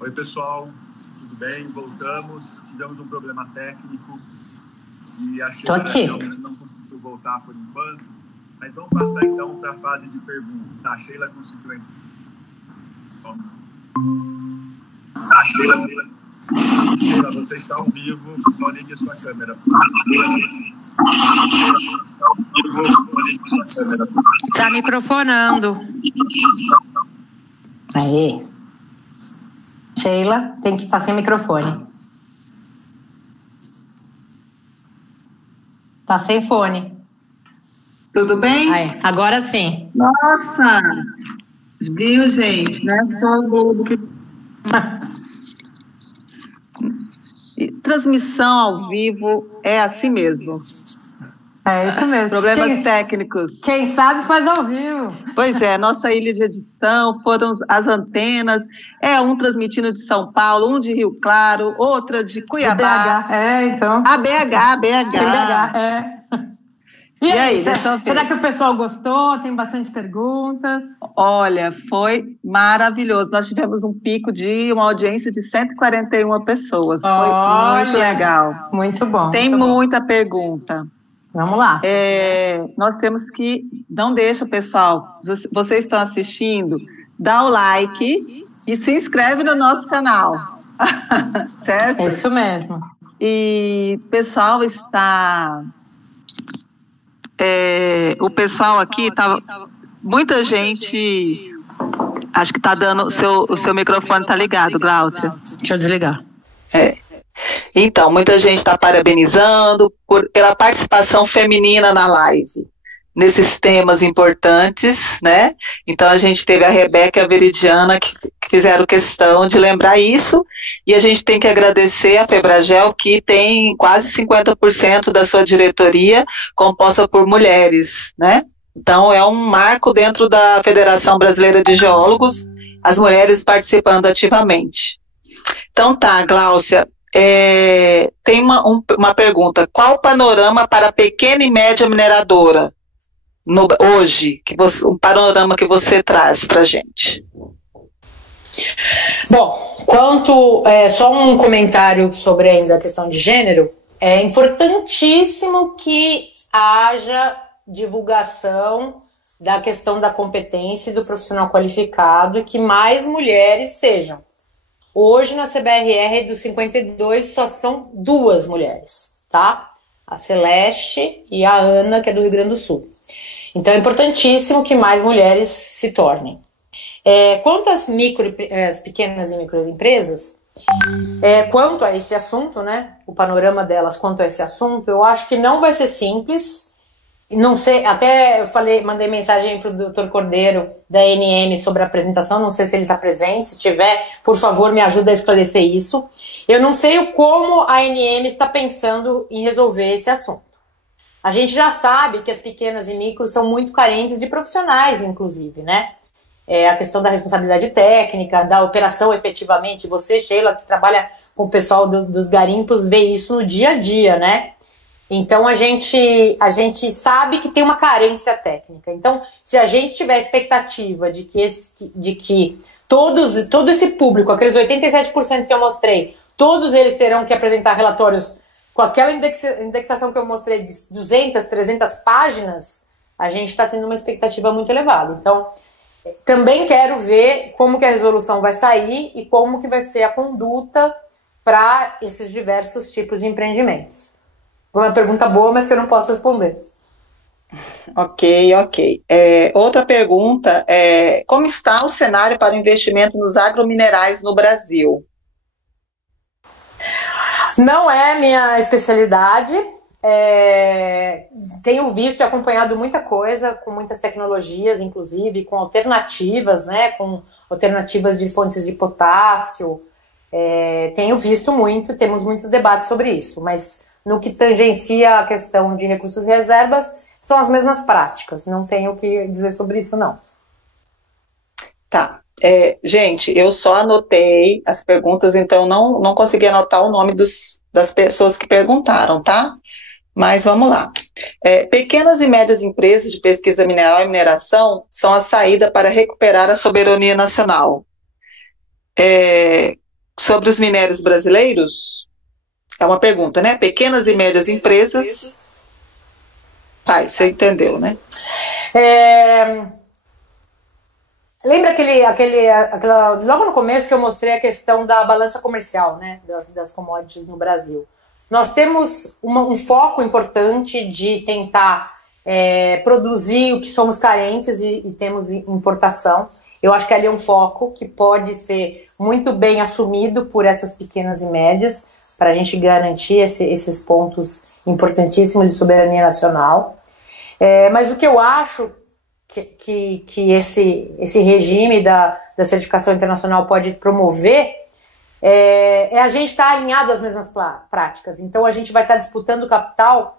Oi, pessoal, tudo bem? Voltamos. Tivemos um problema técnico e a Sheila realmente não conseguiu voltar por enquanto. Mas vamos passar então para a fase de perguntas. A Sheila conseguiu entrar. Sheila, você está ao vivo, só ligue sua câmera. Está microfonando. Aí. Sheila, tem que estar sem microfone. Tá sem fone. Tudo bem? Aí, agora sim. Nossa! Viu, gente? Não é só o Globo que... Transmissão ao vivo é assim mesmo. É isso mesmo. Problemas técnicos. Quem sabe faz ao vivo. Pois é, nossa ilha de edição foram as antenas. Um transmitindo de São Paulo, um de Rio Claro, outra de Cuiabá. BH, então. A BH. E aí, deixa eu ver. Será que o pessoal gostou? Tem bastante perguntas. Olha, foi maravilhoso. Nós tivemos um pico de uma audiência de 141 pessoas. Foi muito legal. Muito bom. Tem muita pergunta. Vamos lá. Nós temos que... Não deixa, pessoal. Vocês estão assistindo, dá o like e se inscreve no nosso canal. Certo? É isso mesmo. E o pessoal está... o pessoal aqui tá... Muita gente... Acho que está dando... O seu microfone está ligado, Gláucia. Deixa eu desligar. Então, muita gente está parabenizando pela participação feminina na live, nesses temas importantes, né? Então, a gente teve a Rebeca e a Veridiana que fizeram questão de lembrar isso, e a gente tem que agradecer a Febragel, que tem quase 50% da sua diretoria composta por mulheres, né? Então, é um marco dentro da Federação Brasileira de Geólogos, as mulheres participando ativamente. Então tá, Gláucia, tem uma pergunta. Qual o panorama para a pequena e média mineradora hoje? Um panorama que você traz para a gente. Bom, só um comentário sobre ainda a questão de gênero. É importantíssimo que haja divulgação da questão da competência e do profissional qualificado e que mais mulheres sejam. Hoje, na CBRR dos 52, só são 2 mulheres, tá? A Celeste e a Ana, que é do Rio Grande do Sul. Então, é importantíssimo que mais mulheres se tornem. Quanto às pequenas e microempresas, quanto a esse assunto, né? O panorama delas quanto a esse assunto, eu acho que não vai ser simples. Não sei, até mandei mensagem para o Dr. Cordeiro da ANM sobre a apresentação, não sei se ele está presente, se tiver, por favor, me ajuda a esclarecer isso. Eu não sei como a ANM está pensando em resolver esse assunto. A gente já sabe que as pequenas e micros são muito carentes de profissionais, inclusive, né? A questão da responsabilidade técnica, da operação efetivamente. Você, Sheila, que trabalha com o pessoal dos garimpos, vê isso no dia a dia, né? Então, a gente sabe que tem uma carência técnica. Então, se a gente tiver expectativa de que todo esse público, aqueles 87% que eu mostrei, todos eles terão que apresentar relatórios com aquela indexação que eu mostrei de 200, 300 páginas, a gente está tendo uma expectativa muito elevada. Então, também quero ver como que a resolução vai sair e como que vai ser a conduta para esses diversos tipos de empreendimentos. Uma pergunta boa, mas que eu não posso responder. Ok. Outra pergunta como está o cenário para o investimento nos agrominerais no Brasil? Não é minha especialidade. Tenho visto e acompanhado muita coisa, com muitas tecnologias, inclusive, com alternativas, né? Com alternativas de fontes de potássio. Tenho visto muito, temos muitos debates sobre isso, mas no que tangencia a questão de recursos e reservas, são as mesmas práticas. Não tenho o que dizer sobre isso, não. Tá. Gente, eu só anotei as perguntas, então não consegui anotar o nome das pessoas que perguntaram, tá? Mas vamos lá. Pequenas e médias empresas de pesquisa mineral e mineração são a saída para recuperar a soberania nacional. sobre os minérios brasileiros, é uma pergunta, né? Pequenas e médias empresas. Você entendeu, né? Lembra logo no começo que eu mostrei a questão da balança comercial, né, das commodities no Brasil. Nós temos um foco importante de tentar produzir o que somos carentes e temos importação. Eu acho que ali é um foco que pode ser muito bem assumido por essas pequenas e médias, para a gente garantir esses pontos importantíssimos de soberania nacional. Mas o que eu acho que esse regime da certificação internacional pode promover é a gente estar alinhado às mesmas práticas. Então a gente vai estar disputando capital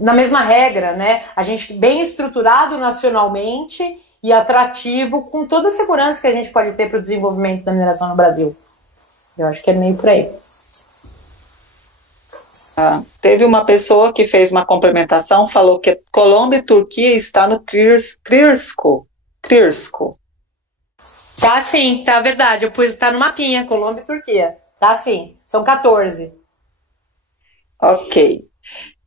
na mesma regra, né? A gente bem estruturado nacionalmente e atrativo, com toda a segurança que a gente pode ter para o desenvolvimento da mineração no Brasil. Eu acho que é meio por aí. Teve uma pessoa que fez uma complementação, falou que Colômbia e Turquia está no CRIRSCO. Tá sim, tá verdade. Tá no mapinha, Colômbia e Turquia. Tá sim, são 14. Ok.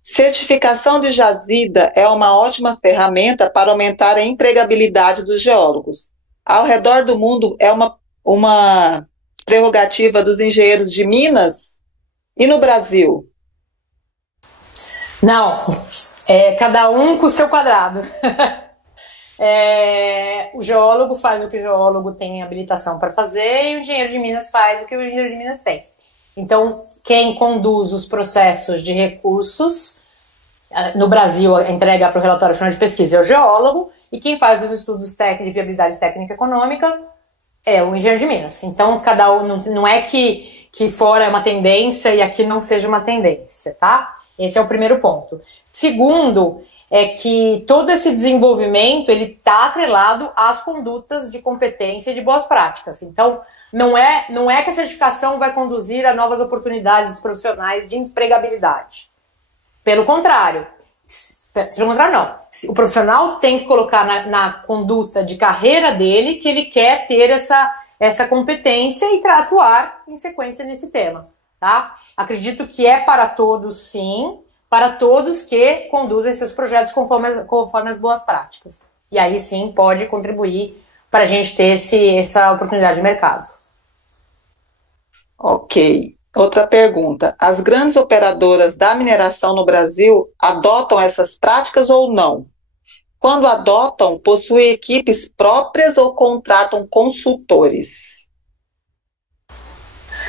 Certificação de jazida é uma ótima ferramenta para aumentar a empregabilidade dos geólogos. Ao redor do mundo é uma prerrogativa dos engenheiros de Minas e no Brasil? Não, cada um com o seu quadrado. O geólogo faz o que o geólogo tem habilitação para fazer e o engenheiro de Minas faz o que o engenheiro de Minas tem. Então, quem conduz os processos de recursos, no Brasil, a entrega para o relatório final de pesquisa é o geólogo, e quem faz os estudos de viabilidade técnica e econômica é o engenheiro de Minas. Então, cada um, não é que fora é uma tendência e aqui não seja uma tendência, tá? Esse é o primeiro ponto. Segundo, é que todo esse desenvolvimento ele está atrelado às condutas de competência e de boas práticas. Então, não é que a certificação vai conduzir a novas oportunidades profissionais de empregabilidade. Pelo contrário, não. O profissional tem que colocar na conduta de carreira dele que ele quer ter essa competência e atuar em sequência nesse tema. Tá? Acredito que é para todos, sim, para todos que conduzem seus projetos conforme as boas práticas. E aí sim pode contribuir para a gente ter essa oportunidade de mercado. Ok. Outra pergunta. As grandes operadoras da mineração no Brasil adotam essas práticas ou não? Quando adotam, possuem equipes próprias ou contratam consultores?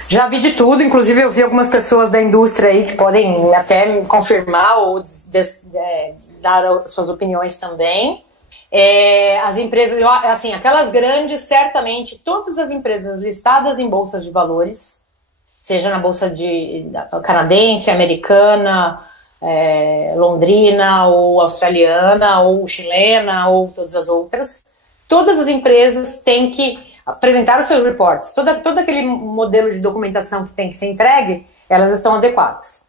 Já vi de tudo, inclusive eu vi algumas pessoas da indústria aí que podem até me confirmar ou dar suas opiniões também. As empresas, assim, aquelas grandes, certamente, todas as empresas listadas em bolsas de valores, seja na bolsa canadense, americana, londrina, ou australiana, ou chilena, ou todas as outras, todas as empresas têm que apresentar os seus reports. Todo aquele modelo de documentação que tem que ser entregue, elas estão adequadas.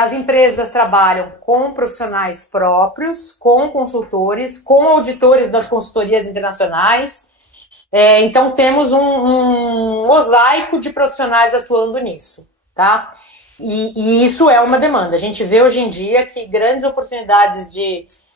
As empresas trabalham com profissionais próprios, com consultores, com auditores das consultorias internacionais. Então, temos um mosaico de profissionais atuando nisso, tá? E isso é uma demanda. A gente vê hoje em dia que grandes oportunidades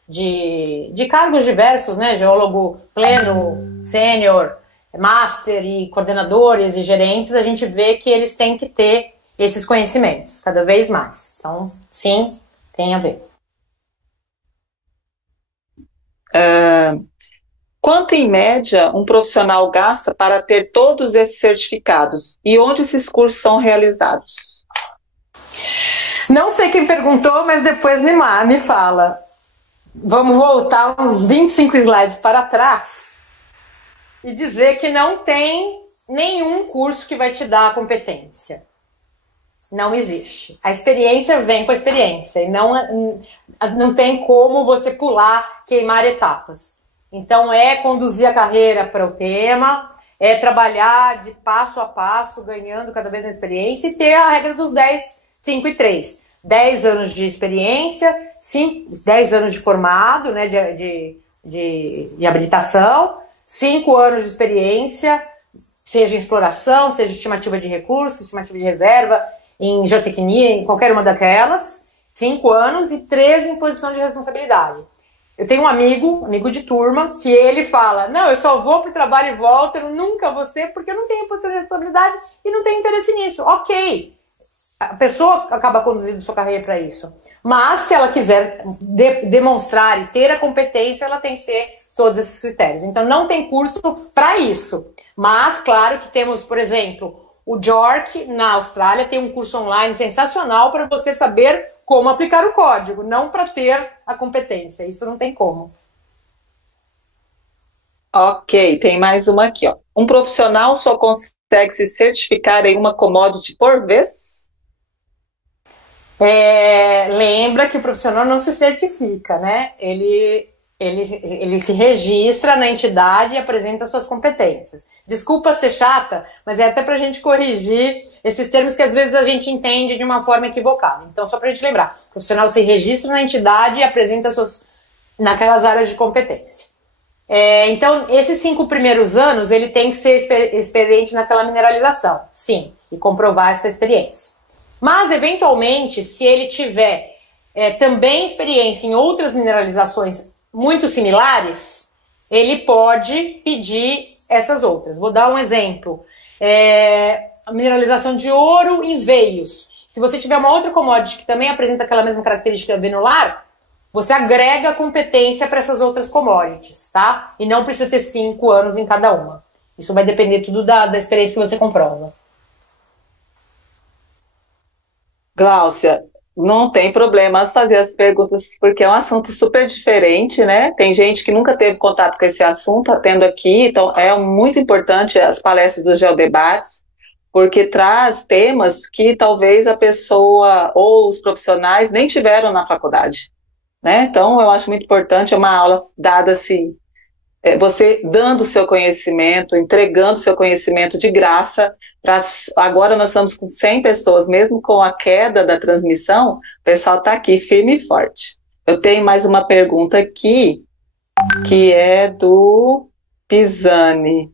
de cargos diversos, né? Geólogo pleno, sênior, master e coordenadores e gerentes, a gente vê que eles têm que ter esses conhecimentos, cada vez mais. Então, sim, tem a ver. Quanto, em média, um profissional gasta para ter todos esses certificados? E onde esses cursos são realizados? Não sei quem perguntou, mas depois me fala. Vamos voltar uns 25 slides para trás e dizer que não tem nenhum curso que vai te dar a competência. Não existe. A experiência vem com a experiência. E não tem como você pular, queimar etapas. Então, conduzir a carreira para o tema, trabalhar de passo a passo, ganhando cada vez mais experiência e ter a regra dos 10, 5 e 3. 10 anos de experiência, 10 anos de formado, né, de habilitação, 5 anos de experiência, seja em exploração, seja estimativa de recursos, estimativa de reserva, em geotecnia, em qualquer uma daquelas, 5 anos, e 3 em posição de responsabilidade. Eu tenho um amigo de turma, que ele fala, não, eu só vou pro trabalho e volto, eu nunca vou ser, porque eu não tenho posição de responsabilidade e não tenho interesse nisso. Ok, a pessoa acaba conduzindo sua carreira para isso. Mas, se ela quiser demonstrar e ter a competência, ela tem que ter todos esses critérios. Então, não tem curso para isso. Mas, claro que temos, por exemplo, o JORC, na Austrália, tem um curso online sensacional para você saber como aplicar o código, não para ter a competência. Isso não tem como. Ok, tem mais uma aqui, ó. Um profissional só consegue se certificar em uma commodity por vez? Lembra que o profissional não se certifica, né? Ele se registra na entidade e apresenta suas competências. Desculpa ser chata, mas é até para a gente corrigir esses termos que às vezes a gente entende de uma forma equivocada. Então, só para a gente lembrar, o profissional se registra na entidade e apresenta naquelas áreas de competência. Então, esses 5 primeiros anos, ele tem que ser experiente naquela mineralização, sim, e comprovar essa experiência. Mas, eventualmente, se ele tiver também experiência em outras mineralizações muito similares, ele pode pedir essas outras. Vou dar um exemplo. A mineralização de ouro em veios. Se você tiver uma outra commodity que também apresenta aquela mesma característica venular, você agrega competência para essas outras commodities, tá? E não precisa ter 5 anos em cada uma. Isso vai depender tudo da experiência que você comprova. Gláucia, não tem problema fazer as perguntas, porque é um assunto super diferente, né? Tem gente que nunca teve contato com esse assunto, atendo aqui, então é muito importante as palestras dos Geodebates, porque traz temas que talvez a pessoa ou os profissionais nem tiveram na faculdade, né? Então, eu acho muito importante, é uma aula dada assim, você dando o seu conhecimento, entregando o seu conhecimento de graça. Agora nós estamos com 100 pessoas, mesmo com a queda da transmissão, o pessoal está aqui firme e forte. Eu tenho mais uma pergunta aqui, que é do Pisani.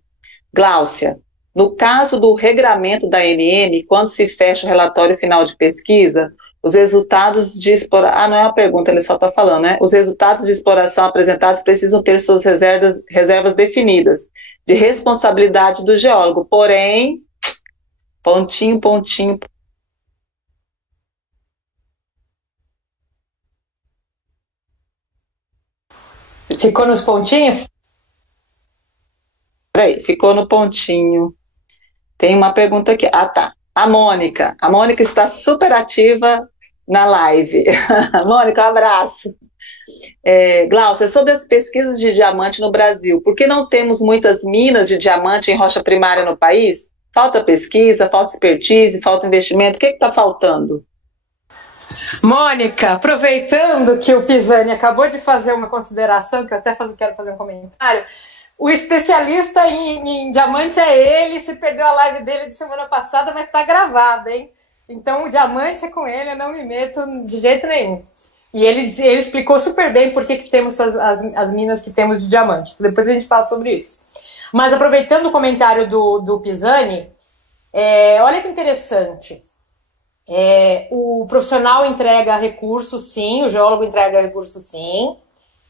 Gláucia, no caso do regramento da ANM, quando se fecha o relatório final de pesquisa, os resultados de exploração... não é uma pergunta, ele só está falando, né? Os resultados de exploração apresentados precisam ter suas reservas definidas, de responsabilidade do geólogo. Porém, pontinho. Ficou nos pontinhos? Peraí, ficou no pontinho. Tem uma pergunta aqui. Ah, tá. A Mônica está super ativa na live. Mônica, um abraço. Gláucia, sobre as pesquisas de diamante no Brasil, por que não temos muitas minas de diamante em rocha primária no país? Falta pesquisa, falta expertise, falta investimento, o que está faltando? Mônica, aproveitando que o Pisani acabou de fazer uma consideração, que eu até quero fazer um comentário, o especialista em diamante é ele, se perdeu a live dele de semana passada, mas está gravada, hein? Então o diamante é com ele, eu não me meto de jeito nenhum. E ele explicou super bem por que temos as minas que temos de diamante. Depois a gente fala sobre isso. Mas aproveitando o comentário do Pisani, olha que interessante. O profissional entrega recursos, sim, o geólogo entrega recursos, sim,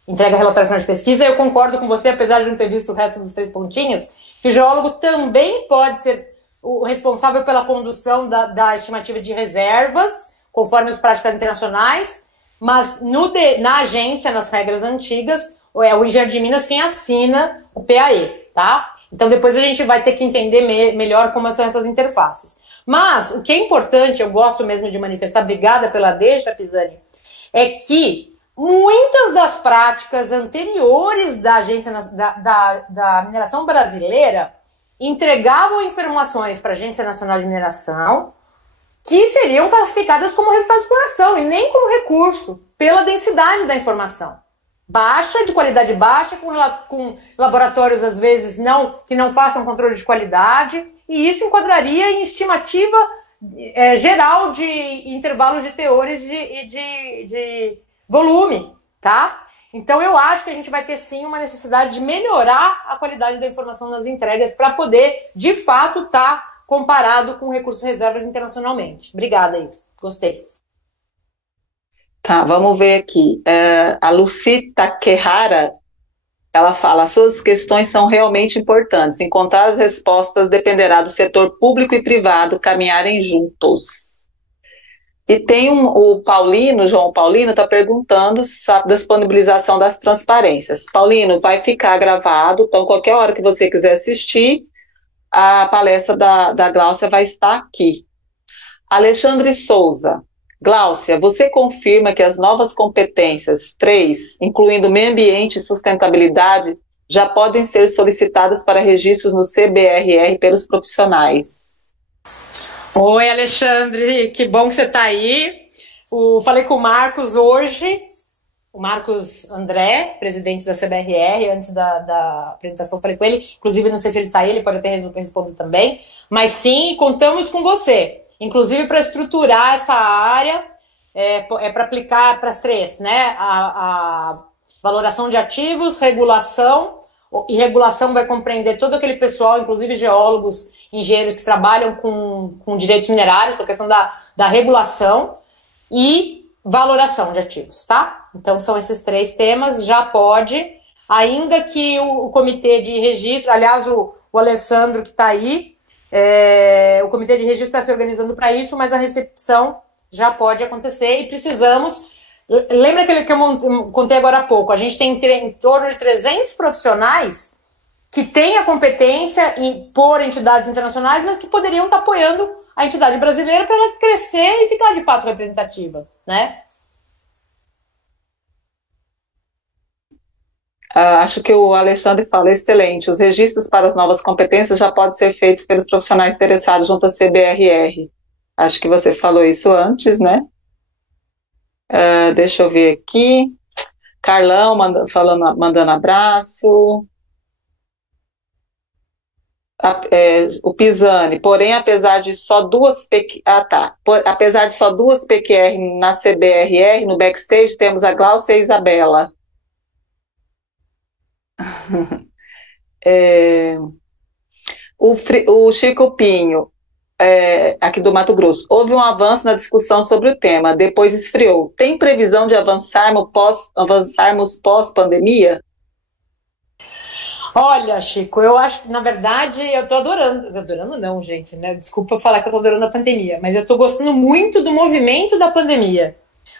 entrega relatório de pesquisa. Eu concordo com você, apesar de não ter visto o resto dos 3 pontinhos, que o geólogo também pode ser o responsável pela condução da estimativa de reservas, conforme as práticas internacionais, mas na agência, nas regras antigas, é o engenheiro de Minas quem assina o PAE, tá? Então depois a gente vai ter que entender melhor como são essas interfaces. Mas o que é importante, eu gosto mesmo de manifestar, obrigada pela deixa, Pisani, é que muitas das práticas anteriores da agência da mineração brasileira entregavam informações para a Agência Nacional de Mineração que seriam classificadas como resultado de exploração e nem como recurso, pela densidade da informação. Baixa, de qualidade baixa, com laboratórios, às vezes, que não façam controle de qualidade, e isso enquadraria em estimativa geral de intervalos de teores e de volume, tá? Então, eu acho que a gente vai ter, sim, uma necessidade de melhorar a qualidade da informação nas entregas para poder, de fato, estar comparado com recursos reservas internacionalmente. Obrigada aí. Gostei. Tá, vamos ver aqui. A Lucy Takehara, ela fala, as suas questões são realmente importantes. Encontrar as respostas dependerá do setor público e privado caminharem juntos. E tem o Paulino, João Paulino, está perguntando da disponibilização das transparências. Paulino, vai ficar gravado, então qualquer hora que você quiser assistir, a palestra da Gláucia vai estar aqui. Alexandre Souza. Gláucia, você confirma que as novas competências 3, incluindo meio ambiente e sustentabilidade, já podem ser solicitadas para registros no CBRR pelos profissionais? Oi, Alexandre, que bom que você está aí. Falei com o Marcos hoje, o Marcos André, presidente da CBRR, antes da apresentação falei com ele, inclusive não sei se ele está aí, ele pode até responder também, mas sim, contamos com você, inclusive para estruturar essa área, para aplicar para as 3, né? A valoração de ativos, regulação, e regulação vai compreender todo aquele pessoal, inclusive geólogos, engenheiros que trabalham com direitos minerários, com a questão da regulação e valoração de ativos, tá? Então, são esses 3 temas, já pode, ainda que o comitê de registro, aliás, o Alessandro que está aí, o comitê de registro está se organizando para isso, mas a recepção já pode acontecer e precisamos... Lembra aquele que eu contei agora há pouco? A gente tem em torno de 300 profissionais que têm a competência por entidades internacionais, mas que poderiam estar apoiando a entidade brasileira para ela crescer e ficar de fato representativa, né? Acho que o Alexandre fala excelente. Os registros para as novas competências já podem ser feitos pelos profissionais interessados junto à CBRR. Acho que você falou isso antes, né? Deixa eu ver aqui. Carlão mandando abraço. O Pisani, porém, apesar de só duas apesar de só 2 PQR na CBRR, no backstage, temos a Gláucia e a Isabela. O Chico Pinho, aqui do Mato Grosso, houve um avanço na discussão sobre o tema, depois esfriou. Tem previsão de avançarmos pós-pandemia? Olha, Chico, eu acho que, na verdade, eu tô adorando não, gente, né? Desculpa falar que eu tô adorando a pandemia, mas eu tô gostando muito do movimento da pandemia,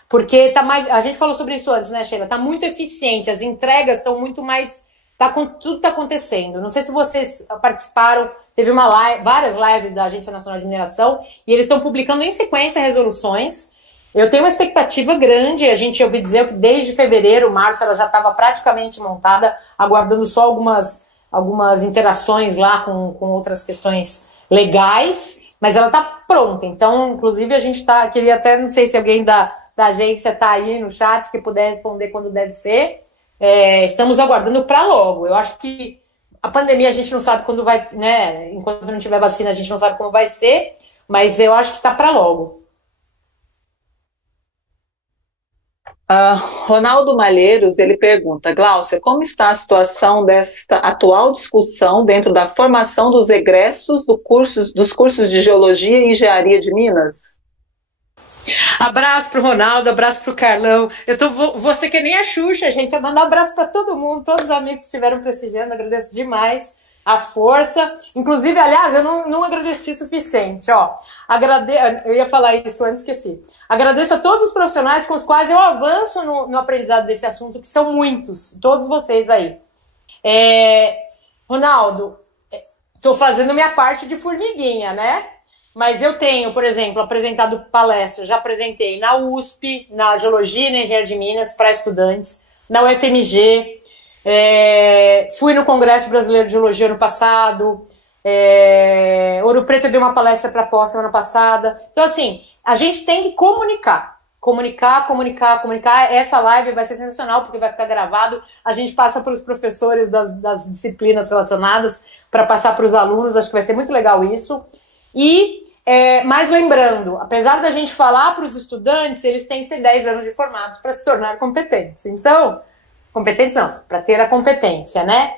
porque tá mais, a gente falou sobre isso antes, né, Sheila? Tá muito eficiente, as entregas estão muito mais, tudo tá acontecendo. Não sei se vocês participaram, teve várias lives da Agência Nacional de Mineração, e eles estão publicando em sequência resoluções. Eu tenho uma expectativa grande, eu ouvi dizer que desde fevereiro, março, ela já estava praticamente montada, aguardando só algumas interações lá com outras questões legais, mas ela está pronta. Então, inclusive, a gente queria até, não sei se alguém da agência está aí no chat que puder responder quando deve ser. Estamos aguardando para logo. Eu acho que a pandemia a gente não sabe quando vai, né? Enquanto não tiver vacina, a gente não sabe como vai ser, mas eu acho que está para logo. Ronaldo Malheiros, ele pergunta, Gláucia, como está a situação desta atual discussão dentro da formação dos egressos dos cursos de Geologia e Engenharia de Minas? Abraço pro Ronaldo, abraço pro Carlão. Você que nem a Xuxa, gente, eu mando um abraço para todo mundo, todos os amigos que estiveram prestigiando, agradeço demais a força. Inclusive, aliás, eu não agradeci o suficiente, ó. Eu ia falar isso antes, esqueci. Agradeço a todos os profissionais com os quais eu avanço no aprendizado desse assunto, que são muitos, todos vocês aí. Ronaldo, estou fazendo minha parte de formiguinha, né? Mas eu tenho, por exemplo, apresentado palestras, já apresentei na USP, na Geologia e na Engenharia de Minas, para estudantes, na UFMG, fui no Congresso Brasileiro de Geologia ano passado, Ouro Preto deu uma palestra para a pós semana passada. Então, assim, a gente tem que comunicar. Essa live vai ser sensacional, porque vai ficar gravado. A gente passa para os professores das disciplinas relacionadas, para passar para os alunos, acho que vai ser muito legal isso. Mas lembrando, apesar da gente falar para os estudantes, eles têm que ter 10 anos de formados para se tornar competentes. Então, Competentes não, para ter a competência, né?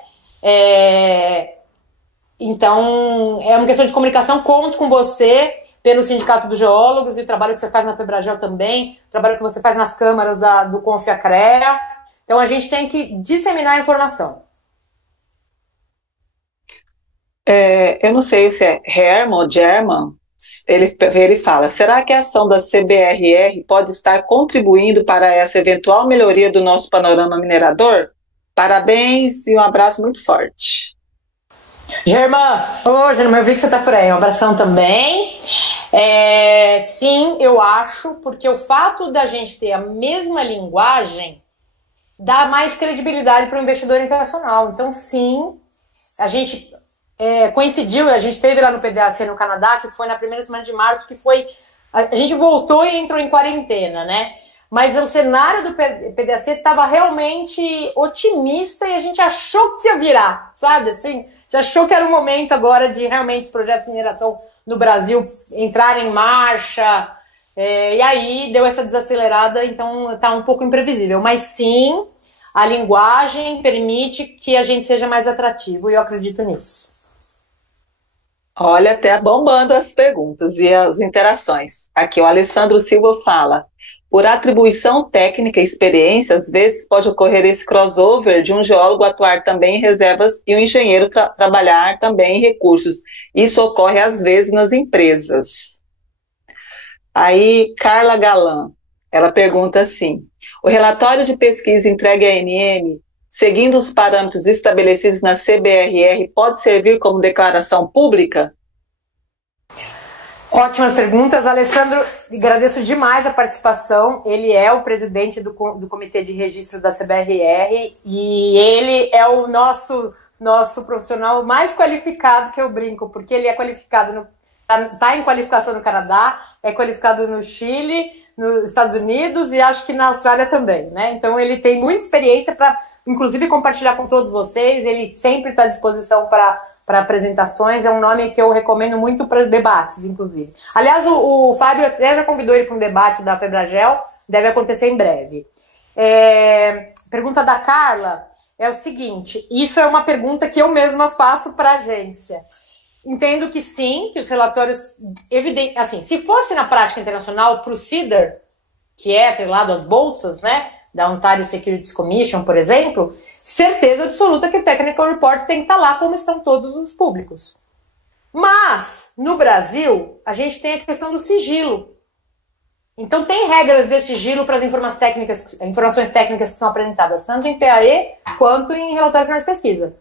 Então, é uma questão de comunicação, conto com você pelo Sindicato dos Geólogos e o trabalho que você faz na Febragel também, o trabalho que você faz nas câmaras do Confiacrea. Então, a gente tem que disseminar a informação. Eu não sei se é Herman ou German, ele fala, será que a ação da CBRR pode estar contribuindo para essa eventual melhoria do nosso panorama minerador? Parabéns e um abraço muito forte. Germã, eu vi que você está por aí, um abração também. Sim, eu acho, porque o fato da gente ter a mesma linguagem dá mais credibilidade para o investidor internacional. Então, sim, a gente coincidiu, a gente teve lá no PDAC no Canadá, que foi na primeira semana de março, que foi... A gente voltou e entrou em quarentena, né? Mas o cenário do PDAC estava realmente otimista e a gente achou que ia virar, sabe? Assim, já achou que era o momento agora de realmente os projetos de mineração no Brasil entrarem em marcha. E aí deu essa desacelerada, então está um pouco imprevisível. Mas sim, a linguagem permite que a gente seja mais atrativo e eu acredito nisso. Olha, até bombando as perguntas e as interações. Aqui o Alessandro Silva fala, por atribuição técnica e experiência, às vezes pode ocorrer esse crossover de um geólogo atuar também em reservas e um engenheiro trabalhar também em recursos. Isso ocorre às vezes nas empresas. Aí, Carla Galan, ela pergunta assim, o relatório de pesquisa entregue à ANM, seguindo os parâmetros estabelecidos na CBRR, pode servir como declaração pública? Ótimas perguntas, Alessandro. Agradeço demais a participação. Ele é o presidente do Comitê de Registro da CBRR e ele é o nosso profissional mais qualificado, que eu brinco, porque ele é qualificado, está em qualificação no Canadá, é qualificado no Chile, nos Estados Unidos e acho que na Austrália também, né? Então ele tem muita experiência para, inclusive, compartilhar com todos vocês. Ele sempre está à disposição para apresentações, é um nome que eu recomendo muito para debates, inclusive. Aliás, o Fábio até já convidou ele para um debate da Febragel, deve acontecer em breve. Pergunta da Carla é o seguinte, isso é uma pergunta que eu mesma faço para a agência. Entendo que sim, que os relatórios, assim, se fosse na prática internacional, para o CIDR, que é atrelado às bolsas, né, da Ontario Securities Commission, por exemplo, certeza absoluta que o Technical Report tem que estar lá como estão todos os públicos. Mas, no Brasil, a gente tem a questão do sigilo. Então, tem regras de sigilo para as informações técnicas que são apresentadas, tanto em PAE quanto em relatório final de pesquisa.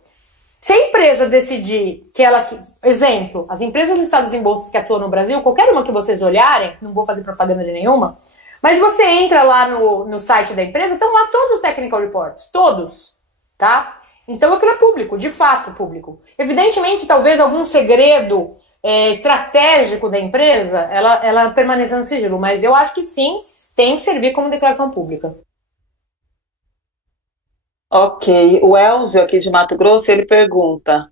Se a empresa decidir que ela... Exemplo, as empresas listadas em bolsas que atuam no Brasil, qualquer uma que vocês olharem, não vou fazer propaganda de nenhuma, mas você entra lá no site da empresa, estão lá todos os technical reports, todos, tá? Então aquilo é público, de fato público. Evidentemente, talvez algum segredo estratégico da empresa, ela permaneça no sigilo, mas eu acho que sim, tem que servir como declaração pública. Ok, o Elzio aqui de Mato Grosso, ele pergunta,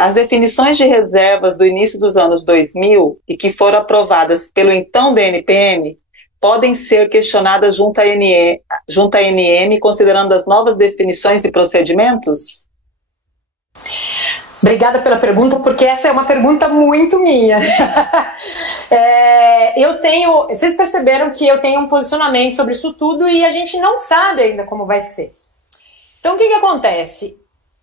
as definições de reservas do início dos anos 2000 e que foram aprovadas pelo então DNPM podem ser questionadas junto à ANM, considerando as novas definições e procedimentos? Obrigada pela pergunta, porque essa é uma pergunta muito minha. Vocês perceberam que eu tenho um posicionamento sobre isso tudo e a gente não sabe ainda como vai ser. Então, o que acontece?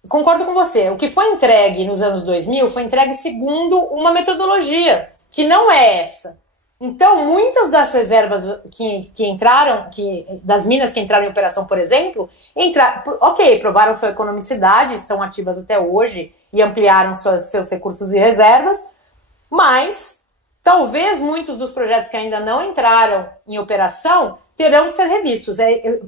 Concordo com você. O que foi entregue nos anos 2000 foi entregue segundo uma metodologia, que não é essa. Então, muitas das reservas que entraram, das minas que entraram em operação, por exemplo, provaram sua economicidade, estão ativas até hoje e ampliaram seus recursos e reservas, mas talvez muitos dos projetos que ainda não entraram em operação terão que ser revistos.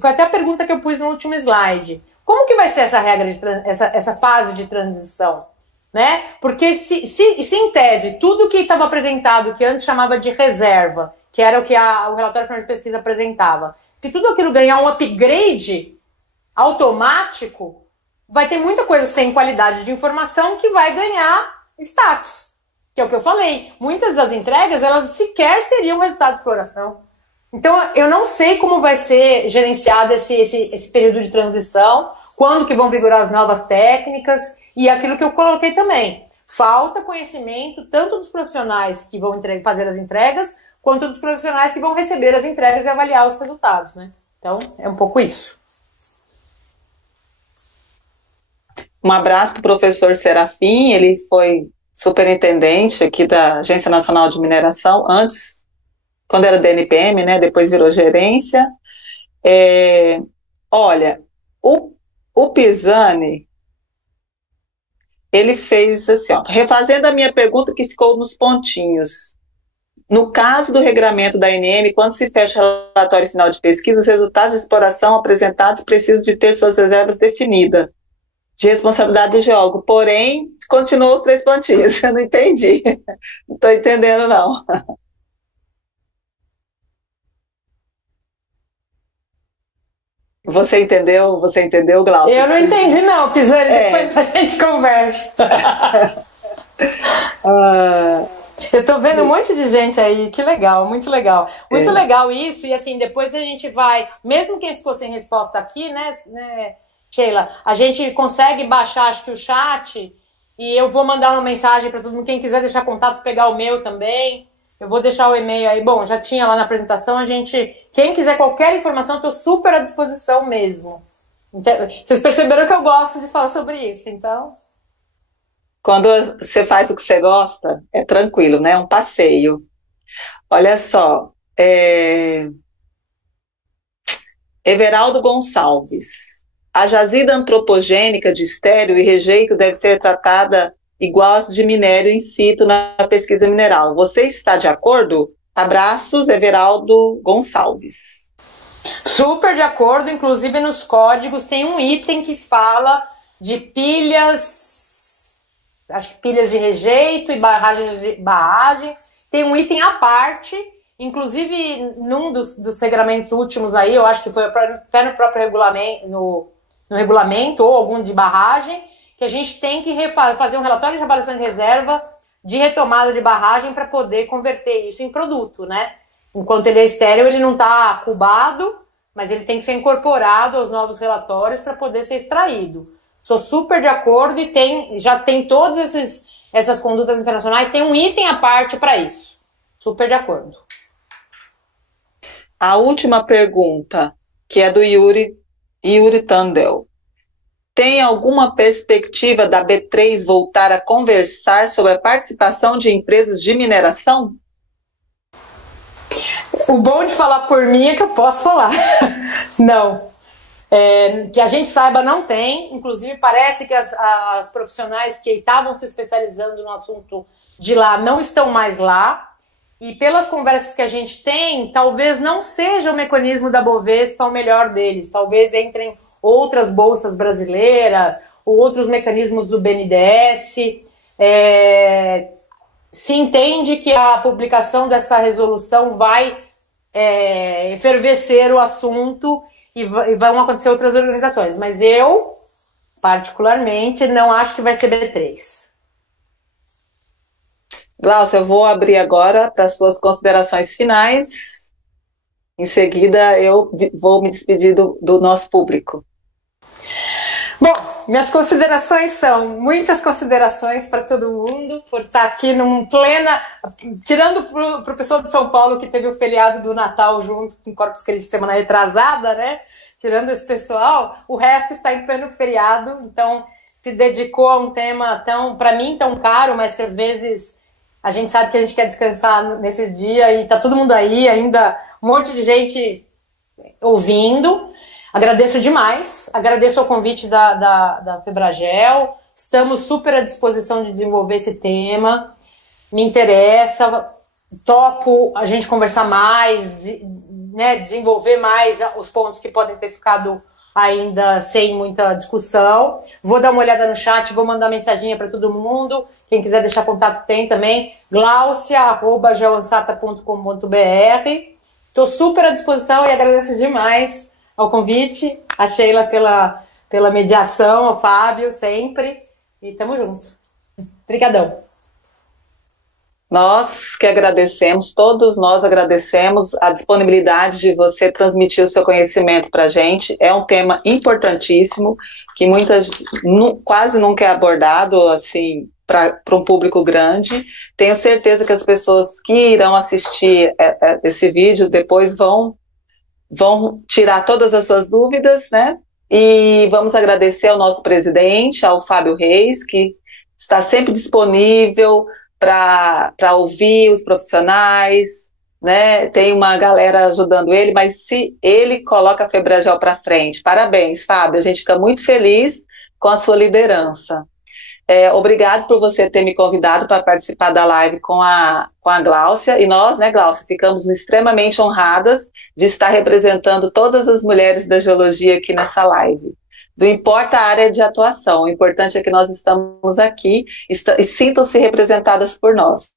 Foi até a pergunta que eu pus no último slide. Como que vai ser essa regra essa fase de transição? Né? Porque se em tese tudo que estava apresentado, que antes chamava de reserva, que era o que o relatório final de pesquisa apresentava, se tudo aquilo ganhar um upgrade automático, vai ter muita coisa sem qualidade de informação que vai ganhar status, que é o que eu falei. Muitas das entregas, elas sequer seriam resultado de exploração. Então, eu não sei como vai ser gerenciado esse período de transição, quando que vão vigorar as novas técnicas, e aquilo que eu coloquei também. Falta conhecimento tanto dos profissionais que vão fazer as entregas, quanto dos profissionais que vão receber as entregas e avaliar os resultados, né? Então, é um pouco isso. Um abraço para o professor Serafim, ele foi superintendente aqui da Agência Nacional de Mineração, antes, quando era DNPM, né, depois virou gerência. Olha, o Pisani, ele fez assim, ó, refazendo a minha pergunta que ficou nos pontinhos. No caso do regramento da ANM, quando se fecha o relatório final de pesquisa, os resultados de exploração apresentados precisam de ter suas reservas definidas, de responsabilidade do geólogo. Porém, continuou os 3 pontinhos. Eu não entendi. Não estou entendendo, não. Você entendeu? Você entendeu, Glaucia? Eu não entendi, não, Pisani. Depois a gente conversa. Eu tô vendo um monte de gente aí, que legal, muito legal. Muito legal isso, e assim, depois a gente vai, mesmo quem ficou sem resposta aqui, né, Sheila, a gente consegue baixar, acho que o chat, e eu vou mandar uma mensagem para todo mundo, quem quiser deixar contato, pegar o meu também, eu vou deixar o e-mail aí, bom, já tinha lá na apresentação, quem quiser qualquer informação, eu tô super à disposição mesmo. Então, vocês perceberam que eu gosto de falar sobre isso, então... Quando você faz o que você gosta, é tranquilo, né? É um passeio. Olha só, Everaldo Gonçalves. A jazida antropogênica de estéreo e rejeito deve ser tratada igual às de minério in situ na pesquisa mineral. Você está de acordo? Abraços, Everaldo Gonçalves. Super de acordo, inclusive nos códigos tem um item que fala de pilhas... acho que pilhas de rejeito e barragens, tem um item à parte, inclusive num dos regramentos últimos aí, eu acho que foi até no próprio regulamento, no regulamento ou algum de barragem, que a gente tem que fazer um relatório de avaliação de reserva de retomada de barragem para poder converter isso em produto, né? Enquanto ele é estéril, ele não está cubado, mas ele tem que ser incorporado aos novos relatórios para poder ser extraído. Sou super de acordo e já tem todas essas condutas internacionais, tem um item à parte para isso. Super de acordo. A última pergunta, que é do Yuri Tandel. Tem alguma perspectiva da B3 voltar a conversar sobre a participação de empresas de mineração? O bom de falar por mim é que eu posso falar. Não. Que a gente saiba, não tem. Inclusive, parece que as profissionais que estavam se especializando no assunto de lá não estão mais lá. E pelas conversas que a gente tem, talvez não seja o mecanismo da Bovespa o melhor deles. Talvez entrem outras bolsas brasileiras, ou outros mecanismos do BNDES. Se entende que a publicação dessa resolução vai efervescer o assunto e vão acontecer outras organizações. Mas eu, particularmente, não acho que vai ser B3. Glaucia, eu vou abrir agora para as suas considerações finais. Em seguida, eu vou me despedir do nosso público. Bom, minhas considerações são muitas considerações para todo mundo por estar aqui tirando para o pessoal de São Paulo que teve o feriado do Natal junto com o Corpus Christi semana retrasada, né? Tirando esse pessoal, o resto está em pleno feriado, então se dedicou a um tema para mim, tão caro, mas que às vezes a gente sabe que a gente quer descansar nesse dia e tá todo mundo aí, ainda um monte de gente ouvindo. Agradeço demais, agradeço o convite da Febragel, estamos super à disposição de desenvolver esse tema, me interessa, topo a gente conversar mais, né, desenvolver mais os pontos que podem ter ficado ainda sem muita discussão. Vou dar uma olhada no chat, vou mandar mensaginha para todo mundo, quem quiser deixar contato tem também, glaucia@geoansata.com.br. Estou super à disposição e agradeço demais ao convite, a Sheila pela mediação, ao Fábio sempre, e tamo junto. Obrigadão. Nós que agradecemos, todos nós agradecemos a disponibilidade de você transmitir o seu conhecimento para a gente. É um tema importantíssimo, que quase nunca é abordado assim para um público grande. Tenho certeza que as pessoas que irão assistir esse vídeo depois vão tirar todas as suas dúvidas, né? E vamos agradecer ao nosso presidente, ao Fábio Reis, que está sempre disponível para ouvir os profissionais, né? Tem uma galera ajudando ele, mas se ele coloca a Febragel para frente, parabéns, Fábio, a gente fica muito feliz com a sua liderança. Obrigado por você ter me convidado para participar da live com a Gláucia, e nós, né, Gláucia, ficamos extremamente honradas de estar representando todas as mulheres da geologia aqui nessa live. Não importa a área de atuação, o importante é que nós estamos aqui e sintam-se representadas por nós.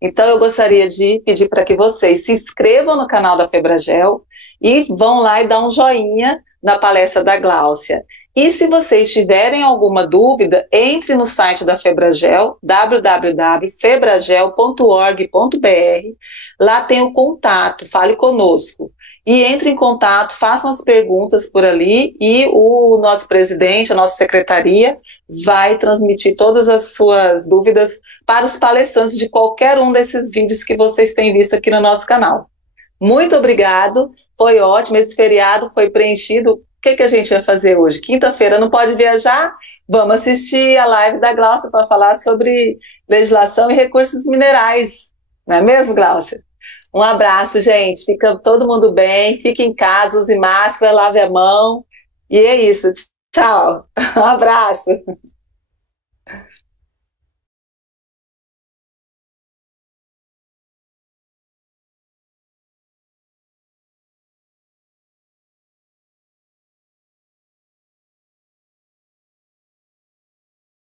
Então, eu gostaria de pedir para que vocês se inscrevam no canal da Febragel e vão lá e dar um joinha na palestra da Gláucia. E se vocês tiverem alguma dúvida, entre no site da Febragel, www.febragel.org.br, lá tem o contato, fale conosco. E entre em contato, façam as perguntas por ali e o nosso presidente, a nossa secretaria, vai transmitir todas as suas dúvidas para os palestrantes de qualquer um desses vídeos que vocês têm visto aqui no nosso canal. Muito obrigado, foi ótimo, esse feriado foi preenchido. O que a gente vai fazer hoje? Quinta-feira não pode viajar? Vamos assistir a live da Gláucia para falar sobre legislação e recursos minerais. Não é mesmo, Gláucia? Um abraço, gente. Fica todo mundo bem. Fique em casa, use máscara, lave a mão. E é isso. Tchau. Um abraço.